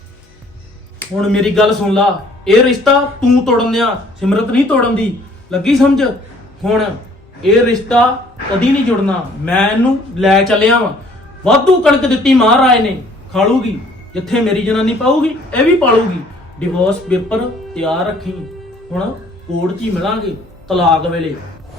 [SPEAKER 4] ਹੁਣ ਮੇਰੀ ਗੱਲ ਸੁਣ ਲਾ, ਇਹ ਰਿਸ਼ਤਾ ਤੂੰ ਤੋੜਨ ਦਿਆ, ਸਿਮਰਤ ਨਹੀਂ ਤੋੜਨ ਦੀ, ਲੱਗੀ ਸਮਝ? ਹੁਣ ਇਹ ਰਿਸ਼ਤਾ ਕਦੀ ਨਹੀਂ ਜੁੜਨਾ। ਮੈਂ ਇਹਨੂੰ ਲੈ ਚੱਲਿਆ ਵਾਂ, ਵਾਧੂ ਕਣਕ ਦਿੱਤੀ ਮਹਾਰਾਜ ਨੇ, ਖਾਲੂਗੀ। ਜਿੱਥੇ ਮੇਰੀ ਜਨਾਨੀ ਪਾਊਗੀ ਇਹ ਵੀ ਪਾਲੂਗੀ। ਡਿਵੋਰਸ ਪੇਪਰ ਤਿਆਰ ਰੱਖੀ, ਹੁਣ ਕੋਰਟ 'ਚ ਹੀ ਮਿਲਾਂਗੇ ਤਲਾਕ ਵੇਲੇ,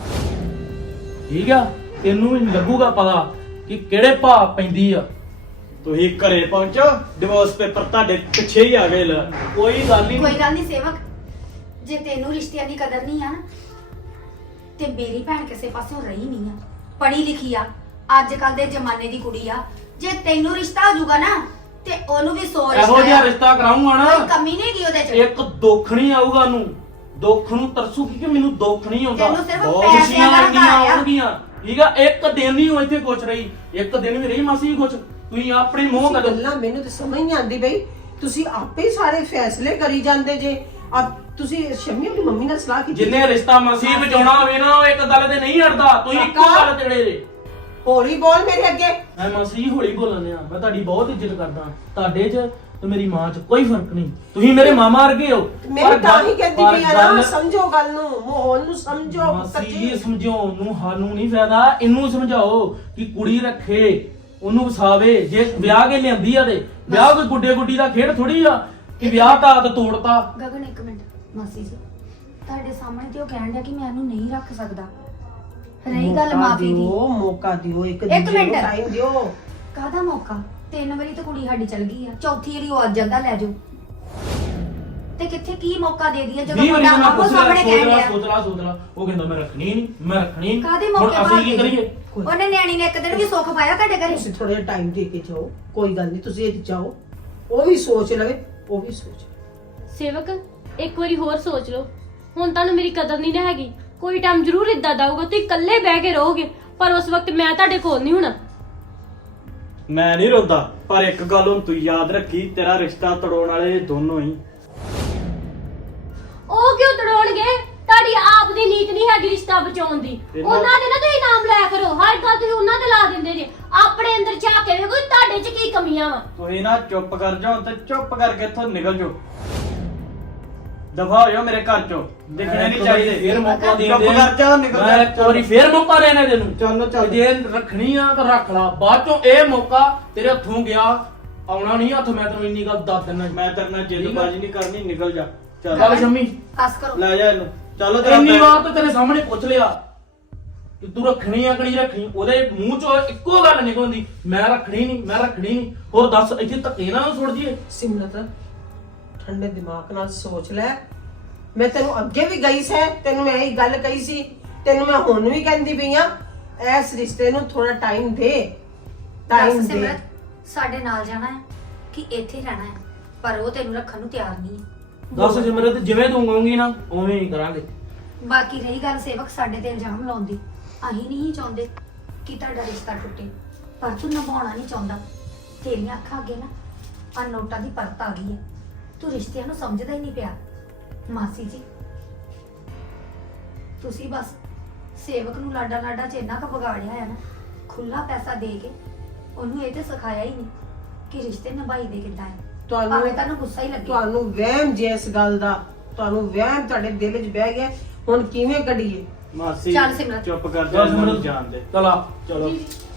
[SPEAKER 4] ਠੀਕ ਆ? ਤੈਨੂੰ ਵੀ ਲੱਗੂਗਾ ਪਤਾ ਕਿ ਕਿਹੜੇ ਭਾਅ ਪੈਂਦੀ ਆ।
[SPEAKER 3] ਤੁਸੀਂ ਘਰੇ ਪਹੁੰਚੋ, ਡਿਵੋਰਸ ਪੇਪਰ ਤੁਹਾਡੇ ਪਿੱਛੇ ਹੀ ਆ ਗਏ ਲੈ।
[SPEAKER 4] ਕੋਈ ਗੱਲ ਨਹੀਂ।
[SPEAKER 1] ਕੋਈ ਗੱਲ ਨਹੀਂ ਸੇਵਕ, ਜੇ ਤੈਨੂੰ ਰਿਸ਼ਤਿਆਂ ਦੀ ਕਦਰ ਨਹੀਂ ਆ ਨਾ, ਤੇ ਮੇਰੀ ਭੈਣ ਕਿਸੇ ਪਾਸਿਓਂ ਰਹੀ ਨਹੀਂ ਆ, ਪੜ੍ਹੀ ਲਿਖੀ ਆ, ਅੱਜ ਕੱਲ ਦੇ ਜ਼ਮਾਨੇ ਦੀ ਕੁੜੀ ਆ। ਜੇ ਤੈਨੂੰ ਰਿਸ਼ਤਾ ਹੋ ਜਾਊਗਾ ਨਾ, ਤੇ ਉਹਨੂੰ ਵੀ ਸੋ
[SPEAKER 4] ਇਹੋ ਜਿਹਾ ਰਿਸ਼ਤਾ ਕਰਾਉਂਗਾ ਨਾ,
[SPEAKER 1] ਕੋਈ ਕਮੀ ਨਹੀਂ ਗਈ ਉਹਦੇ 'ਚ।
[SPEAKER 4] ਇੱਕ ਦੁੱਖ ਨਹੀਂ ਆਊਗਾ ਉਹਨੂੰ, ਦੁੱਖ ਨੂੰ ਤਰਸੂਗੀ ਕਿ ਮੈਨੂੰ ਦੁੱਖ ਨਹੀਂ ਆਉਂਦਾ।
[SPEAKER 1] ਤੈਨੂੰ ਸਿਰਫ
[SPEAKER 4] ਬਹੁਤ
[SPEAKER 1] ਪੈਸਿਆਂ
[SPEAKER 4] ਖੁਸ਼ੀਆਂ
[SPEAKER 1] ਦਾ
[SPEAKER 4] ਆਉਂਦੀਆਂ
[SPEAKER 1] ਘਰ ਆ।
[SPEAKER 4] ਆਉਣਗੀਆਂ, ਠੀਕ ਆ? ਇੱਕ ਦਿਨ ਨਹੀਂ ਉਹ ਇੱਥੇ ਕੁਛ ਰਹੀ, ਇੱਕ ਦਿਨ ਵੀ ਰਹੀ ਮਾਸੀ ਕੁਛ। ਤੁਸੀਂ ਆਪਣੇ ਮੂੰਹ
[SPEAKER 2] ਤੁਸੀਂ
[SPEAKER 4] ਕਰ
[SPEAKER 2] ਗੱਲਾਂ ਮੈਨੂੰ ਤਾਂ ਸਮਝ ਨਹੀਂ ਆਉਂਦੀ ਬਈ। ਤੁਸੀਂ ਆਪੇ ਹੀ ਸਾਰੇ ਫੈਸਲੇ ਕਰੀ ਜਾਂਦੇ ਜੇ। ਤੁਸੀਂ ਸ਼ਮੀ ਆਪਣੀ ਮੰਮੀ ਨਾਲ ਸਲਾਹ ਕੀਤੀ?
[SPEAKER 4] ਜਿੰਨੇ ਰਿਸ਼ਤਾ ਮਾਸੀ ਬਚਾਉਣਾ ਹੋਵੇ ਨਾ, ਉਹ ਇੱਕ ਗੱਲ ਤੇ ਨਹੀਂ ਅੜਦਾ। ਤੁਸੀਂ ਇੱਕੋ ਗੱਲ ਤੇੜੇ ਜੇ।
[SPEAKER 2] ਹੌਲੀ ਬੋਲ ਮੇਰੇ ਅੱਗੇ।
[SPEAKER 4] ਮੈਂ ਮਾਸੀ ਹੌਲੀ ਬੋਲਣ ਆ, ਮੈਂ ਤੁਹਾਡੀ ਬਹੁਤ ਇੱਜ਼ਤ ਕਰਦਾ। ਤੁਹਾਡੇ 'ਚ ਤੇ ਮੇਰੀ ਮਾਂ 'ਚ ਕੋਈ ਫਰਕ ਨਹੀਂ, ਤੁਸੀਂ ਮੇਰੇ ਮਾਮਾ ਵਰਗੇ ਹੋ।
[SPEAKER 2] ਮੈਂ ਤਾਂ ਹੀ ਕਹਿੰਦੀ ਪਈ ਆ ਨਾ,
[SPEAKER 4] ਗੱਲ-
[SPEAKER 2] ਸਮਝੋ ਗੱਲ ਨੂੰ, ਮਾਹੌਲ ਨੂੰ ਸਮਝੋ।
[SPEAKER 4] ਮਾਸੀ ਜੀ ਸਮਝਾਉਣ ਨੂੰ ਸਾਨੂੰ ਨਹੀਂ ਫਾਇਦਾ, ਇਹਨੂੰ ਸਮਝਾਓ ਕਿ ਕੁੜੀ ਰੱਖੇ, ਉਹਨੂੰ ਵਸਾਵੇ। ਜੇ ਵਿਆਹ ਕੇ ਲਿਆਂਦੀ ਆ ਤੇ ਵਿਆਹ ਕੋਈ ਗੁੱਡੇ ਗੁੱਡੀ ਦਾ ਖੇਡ ਥੋੜੀ ਆ ਕਿ ਵਿਆਹ ਤਾਂ ਤੇ ਤੋੜਤਾ।
[SPEAKER 1] ਗਗਨ ਇੱਕ ਮਿੰਟ, ਮਾਸੀ ਜੀ ਤੁਹਾਡੇ ਸਾਹਮਣੇ ਤੇ ਉਹ ਕਹਿਣ ਡਿਆ ਕਿ ਮੈਂ ਇਹਨੂੰ ਨਹੀਂ ਰੱਖ ਸਕਦਾ। ਰਹੀ ਗੱਲ ਮਾਫੀ ਦੀ,
[SPEAKER 2] ਮੌਕਾ ਦਿਓ, ਇੱਕ
[SPEAKER 1] ਮਿੰਟ।
[SPEAKER 2] ਦੂਜੇ ਨੂੰ ਟਾਈਮ ਦਿਓ।
[SPEAKER 1] ਕਾਹਦਾ ਮੌਕਾ? 3 ਵਾਰੀ ਤਾਂ ਕੁੜੀ ਸਾਡੀ ਚਲ ਗਈ ਆ, ਚੌਥੀ ਵਾਰੀ ਉਹ ਅੱਜ ਜਾਂਦਾ ਲੈ ਜਾਓ। ਤੇ ਕਿੱਥੇ ਕੀ ਮੌਕਾ ਦੇ ਦਈਏ ਜਦੋਂ
[SPEAKER 4] 20 ਵਾਰੀ
[SPEAKER 1] ਮੁੰਡਾ
[SPEAKER 4] ਮੈਂ
[SPEAKER 1] ਆਪੋ ਸਾਹਮਣੇ ਕਹਿਣ ਡਿਆ?
[SPEAKER 4] ਸੋਚ ਲਾ। ਉਹ ਕਹਿੰਦਾ ਮੈਂ ਰੱਖਣੀ ਨਹੀਂ, ਮੈਂ ਰੱਖਣੀ ਨਹੀਂ।
[SPEAKER 1] ਕਾਹਦੇ
[SPEAKER 4] ਹੁਣ
[SPEAKER 1] ਮੌਕੇ
[SPEAKER 4] ਅਸੀਂ ਕੀ ਕਰੀਏ?
[SPEAKER 1] ਉਹਨੇ ਨਿਆਣੀ ਨੇ ਇੱਕ ਦਿਨ ਵੀ ਸੁੱਖ ਪਾਇਆ ਤੁਹਾਡੇ ਘਰੇ?
[SPEAKER 2] ਤੁਸੀਂ ਥੋੜਾ ਜਿਹਾ ਟਾਈਮ ਦੇ ਕੇ ਜਾਓ, ਕੋਈ ਗੱਲ ਨਹੀਂ। ਤੁਸੀਂ ਇਹ ਜਾਓ, ਉਹ ਵੀ ਸੋਚ ਲਵੇ, ਉਹ ਵੀ ਸੋਚ।
[SPEAKER 5] ਸੇਵਕ ਇੱਕ ਵਾਰੀ ਹੋਰ ਸੋਚ ਲਓ, ਹੁਣ ਤੁਹਾਨੂੰ ਮੇਰੀ ਕਦਰ ਨਹੀਂ ਨਾ ਹੈਗੀ। ਕੋਈ ਟਾਈਮ ਜ਼ਰੂਰ ਇਦਾਂ ਦਾ ਆਊਗਾ ਤੁਸੀਂ ਇਕੱਲੇ ਬਹਿ ਕੇ ਰਹੋਗੇ, ਪਰ ਉਸ ਵਕਤ ਮੈਂ ਤੁਹਾਡੇ ਕੋਲ ਨਹੀਂ ਹੋਣਾ।
[SPEAKER 3] ਮੈਂ ਨਹੀਂ ਰੋਂਦਾ, ਪਰ ਇੱਕ ਗੱਲ ਹੁਣ ਤੂੰ ਯਾਦ ਰੱਖੀ, ਤੇਰਾ ਰਿਸ਼ਤਾ ਤੜਾਉਣ ਵਾਲੇ ਇਹ ਦੋਨੋਂ ਹੀ।
[SPEAKER 5] ਉਹ ਕਿਉਂ ਤੜਾਉਣਗੇ? ਤੁਹਾਡੀ ਆਪ ਦੀ ਨੀਤ ਨਹੀਂ ਹੈਗੀ ਰਿਸ਼ਤਾ ਬਚਾਉਣ ਦੀ। ਉਹਨਾਂ ਦੇ ਨਾ ਤੁਸੀਂ ਨਾਮ ਲਿਆ ਕਰੋ, ਹਰ ਗੱਲ ਤੁਸੀਂ ਉਹਨਾਂ ਤੇ ਲਾ ਦਿੰਦੇ ਜੇ। ਆਪਣੇ ਅੰਦਰ ਝਾਕ ਕੇ ਵੇਖੋ ਤੁਹਾਡੇ 'ਚ ਕੀ ਕਮੀਆਂ ਵਾ।
[SPEAKER 3] ਤੁਸੀਂ ਨਾ ਚੁੱਪ ਕਰ ਜਾਓ ਤੇ ਚੁੱਪ ਕਰਕੇ ਇੱਥੋਂ ਨਿਕਲ ਜਾਓ, ਦਫਾ ਹੋ ਜਾਓ ਮੇਰੇ ਘਰ ਚੋਂ, ਦਿਖਣੇ ਨਹੀਂ ਚਾਹੀਦੇ।
[SPEAKER 4] ਫੇਰ ਮੌਕਾ ਦੇ
[SPEAKER 3] ਚੁੱਪ ਕਰ ਜਾ, ਨਿਕਲ
[SPEAKER 4] ਮੈਂ
[SPEAKER 3] ਜਾ।
[SPEAKER 4] ਇੱਕ ਵਾਰੀ ਫੇਰ ਮੌਕਾ ਦੇਣਾ ਤੈਨੂੰ।
[SPEAKER 3] ਚੱਲ।
[SPEAKER 4] ਜੇ ਰੱਖਣੀ ਆ ਤਾਂ ਰੱਖ ਲਾ, ਬਾਅਦ ਚੋਂ ਇਹ ਮੌਕਾ ਤੇਰੇ ਹੱਥੋਂ ਗਿਆ, ਆਉਣਾ ਨਹੀਂ ਹੱਥ। ਮੈਂ ਤੈਨੂੰ ਇੰਨੀ ਗੱਲ ਦੱਸ ਦਿੰਦਾ।
[SPEAKER 3] ਮੈਂ ਤੇਰੇ ਨਾਲ ਜਿੱਦਬਾਜ਼ੀ ਨਹੀਂ ਕਰਨੀ, ਨਿਕਲ ਜਾ।
[SPEAKER 4] ਚੱਲ ਸ਼ੰਮੀ,
[SPEAKER 1] ਪਾਸ ਕਰੋ।
[SPEAKER 3] ਲੈ ਜਾ ਇਹਨੂੰ, ਚਲੋ ਤੇਰਾ
[SPEAKER 4] ਇੰਨੀ
[SPEAKER 3] ਪੈਰ-
[SPEAKER 4] ਵਾਰ ਤਾਂ ਤੇਰੇ ਸਾਹਮਣੇ ਪੁੱਛ ਲਿਆ ਕਿ ਤੂੰ ਰੱਖਣੀ ਆ ਕਿ ਨਹੀਂ ਰੱਖਣੀ। ਉਹਦੇ ਮੂੰਹ ਚੋਂ ਇੱਕੋ ਗੱਲ ਨਿਕਲਦੀ, ਮੈਂ ਰੱਖਣੀ ਨਹੀਂ, ਮੈਂ ਰੱਖਣੀ ਨਹੀਂ। ਹੋਰ ਦੱਸ, ਇੱਥੇ ਧੱਕੇ ਨਾਲ ਸੁੱਟ ਜੀਏ?
[SPEAKER 2] ਸਿਮਰਤ ਠੰਡੇ ਦਿਮਾਗ ਨਾਲ ਸੋਚ ਲੈ। ਮੈਂ ਤੈਨੂੰ ਅੱਗੇ ਵੀ ਗਈ ਸੀ, ਤੈਨੂੰ ਮੈਂ ਇਹ ਗੱਲ ਕਹੀ ਸੀ, ਤੈਨੂੰ ਮੈਂ ਹੁਣ ਵੀ ਕਹਿੰਦੀ ਪਈ ਆ, ਇਸ ਰਿਸ਼ਤੇ ਨੂੰ ਥੋੜਾ ਟਾਈਮ ਦੇ। ਟਾਈਮ
[SPEAKER 1] ਦੱਸ
[SPEAKER 2] ਦੇ।
[SPEAKER 1] ਸਿਮਰਤ, ਸਾਡੇ ਨਾਲ ਜਾਣਾ ਹੈ ਕਿ ਇੱਥੇ ਰਹਿਣਾ ਹੈ? ਪਰ ਉਹ ਤੈਨੂੰ ਰੱਖਣ ਨੂੰ ਤਿਆਰ ਨਹੀਂ ਹੈ।
[SPEAKER 4] ਦੱਸ ਸਿਮਰਤ, ਜਿਵੇਂ ਤੂੰ ਕਹੂੰਗੀ ਨਾ ਉਵੇਂ ਹੀ ਕਰਾਂਗੇ।
[SPEAKER 1] ਬਾਕੀ ਰਹੀ ਗੱਲ ਸੇਵਕ ਸਾਡੇ ਤੇ ਇਲਜ਼ਾਮ ਲਾਉਣ ਦੀ, ਅਸੀਂ ਨਹੀਂ ਚਾਹੁੰਦੇ ਕਿ ਤੁਹਾਡਾ ਰਿਸ਼ਤਾ ਟੁੱਟੇ, ਪਰ ਤੂੰ ਨਿਭਾਉਣਾ ਨਹੀਂ ਚਾਹੁੰਦਾ। ਤੇਰੀਆਂ ਅੱਖਾਂ ਅੱਗੇ ਨਾ ਆ ਨੋਟਾਂ ਦੀ ਪਰਤ ਆ ਗਈ ਹੈ, ਤੂੰ ਰਿਸ਼ਤਿਆਂ ਨੂੰ ਸਮਝਦਾ ਹੀ ਨਹੀਂ ਪਿਆ। ਮਾਸੀ ਜੀ ਤੁਸੀਂ ਬਸ ਸੇਵਕ ਨੂੰ ਲਾਡਾ ਲਾਡਾ ਚ ਇੰਨਾ ਕੁ ਵਿਗਾੜਿਆ ਹੈ ਨਾ, ਖੁੱਲਾ ਪੈਸਾ ਦੇ ਕੇ ਉਹਨੂੰ ਇਹ ਤੇ ਸਿਖਾਇਆ ਹੀ ਨਹੀਂ ਕਿ ਰਿਸ਼ਤੇ ਨਿਭਾਈ ਦੇ ਕਿੱਦਾਂ ਹੈ। ਭਾਵੇਂ ਤੁਹਾਨੂੰ ਗੁੱਸਾ ਹੀ ਲੱਗੇ।
[SPEAKER 2] ਤੁਹਾਨੂੰ ਵਹਿਮ ਜੇ ਇਸ ਗੱਲ ਦਾ, ਤੁਹਾਨੂੰ ਵਹਿਮ ਤੁਹਾਡੇ ਦਿਲ 'ਚ ਬਹਿ ਗਿਆ, ਹੁਣ ਕਿਵੇਂ ਕੱਢੀਏ?
[SPEAKER 3] ਮਾਸੀ
[SPEAKER 1] ਚੱਲ ਸਿਮਰਤ।
[SPEAKER 3] ਚੁੱਪ ਕਰ ਜਾ,
[SPEAKER 4] ਚੱਲ ਸਿਮਰਤ,
[SPEAKER 3] ਮੈਨੂੰ ਜਾਣ ਦੇ।
[SPEAKER 4] ਚਲ ਆ, ਚਲੋ।
[SPEAKER 5] ਜੀ,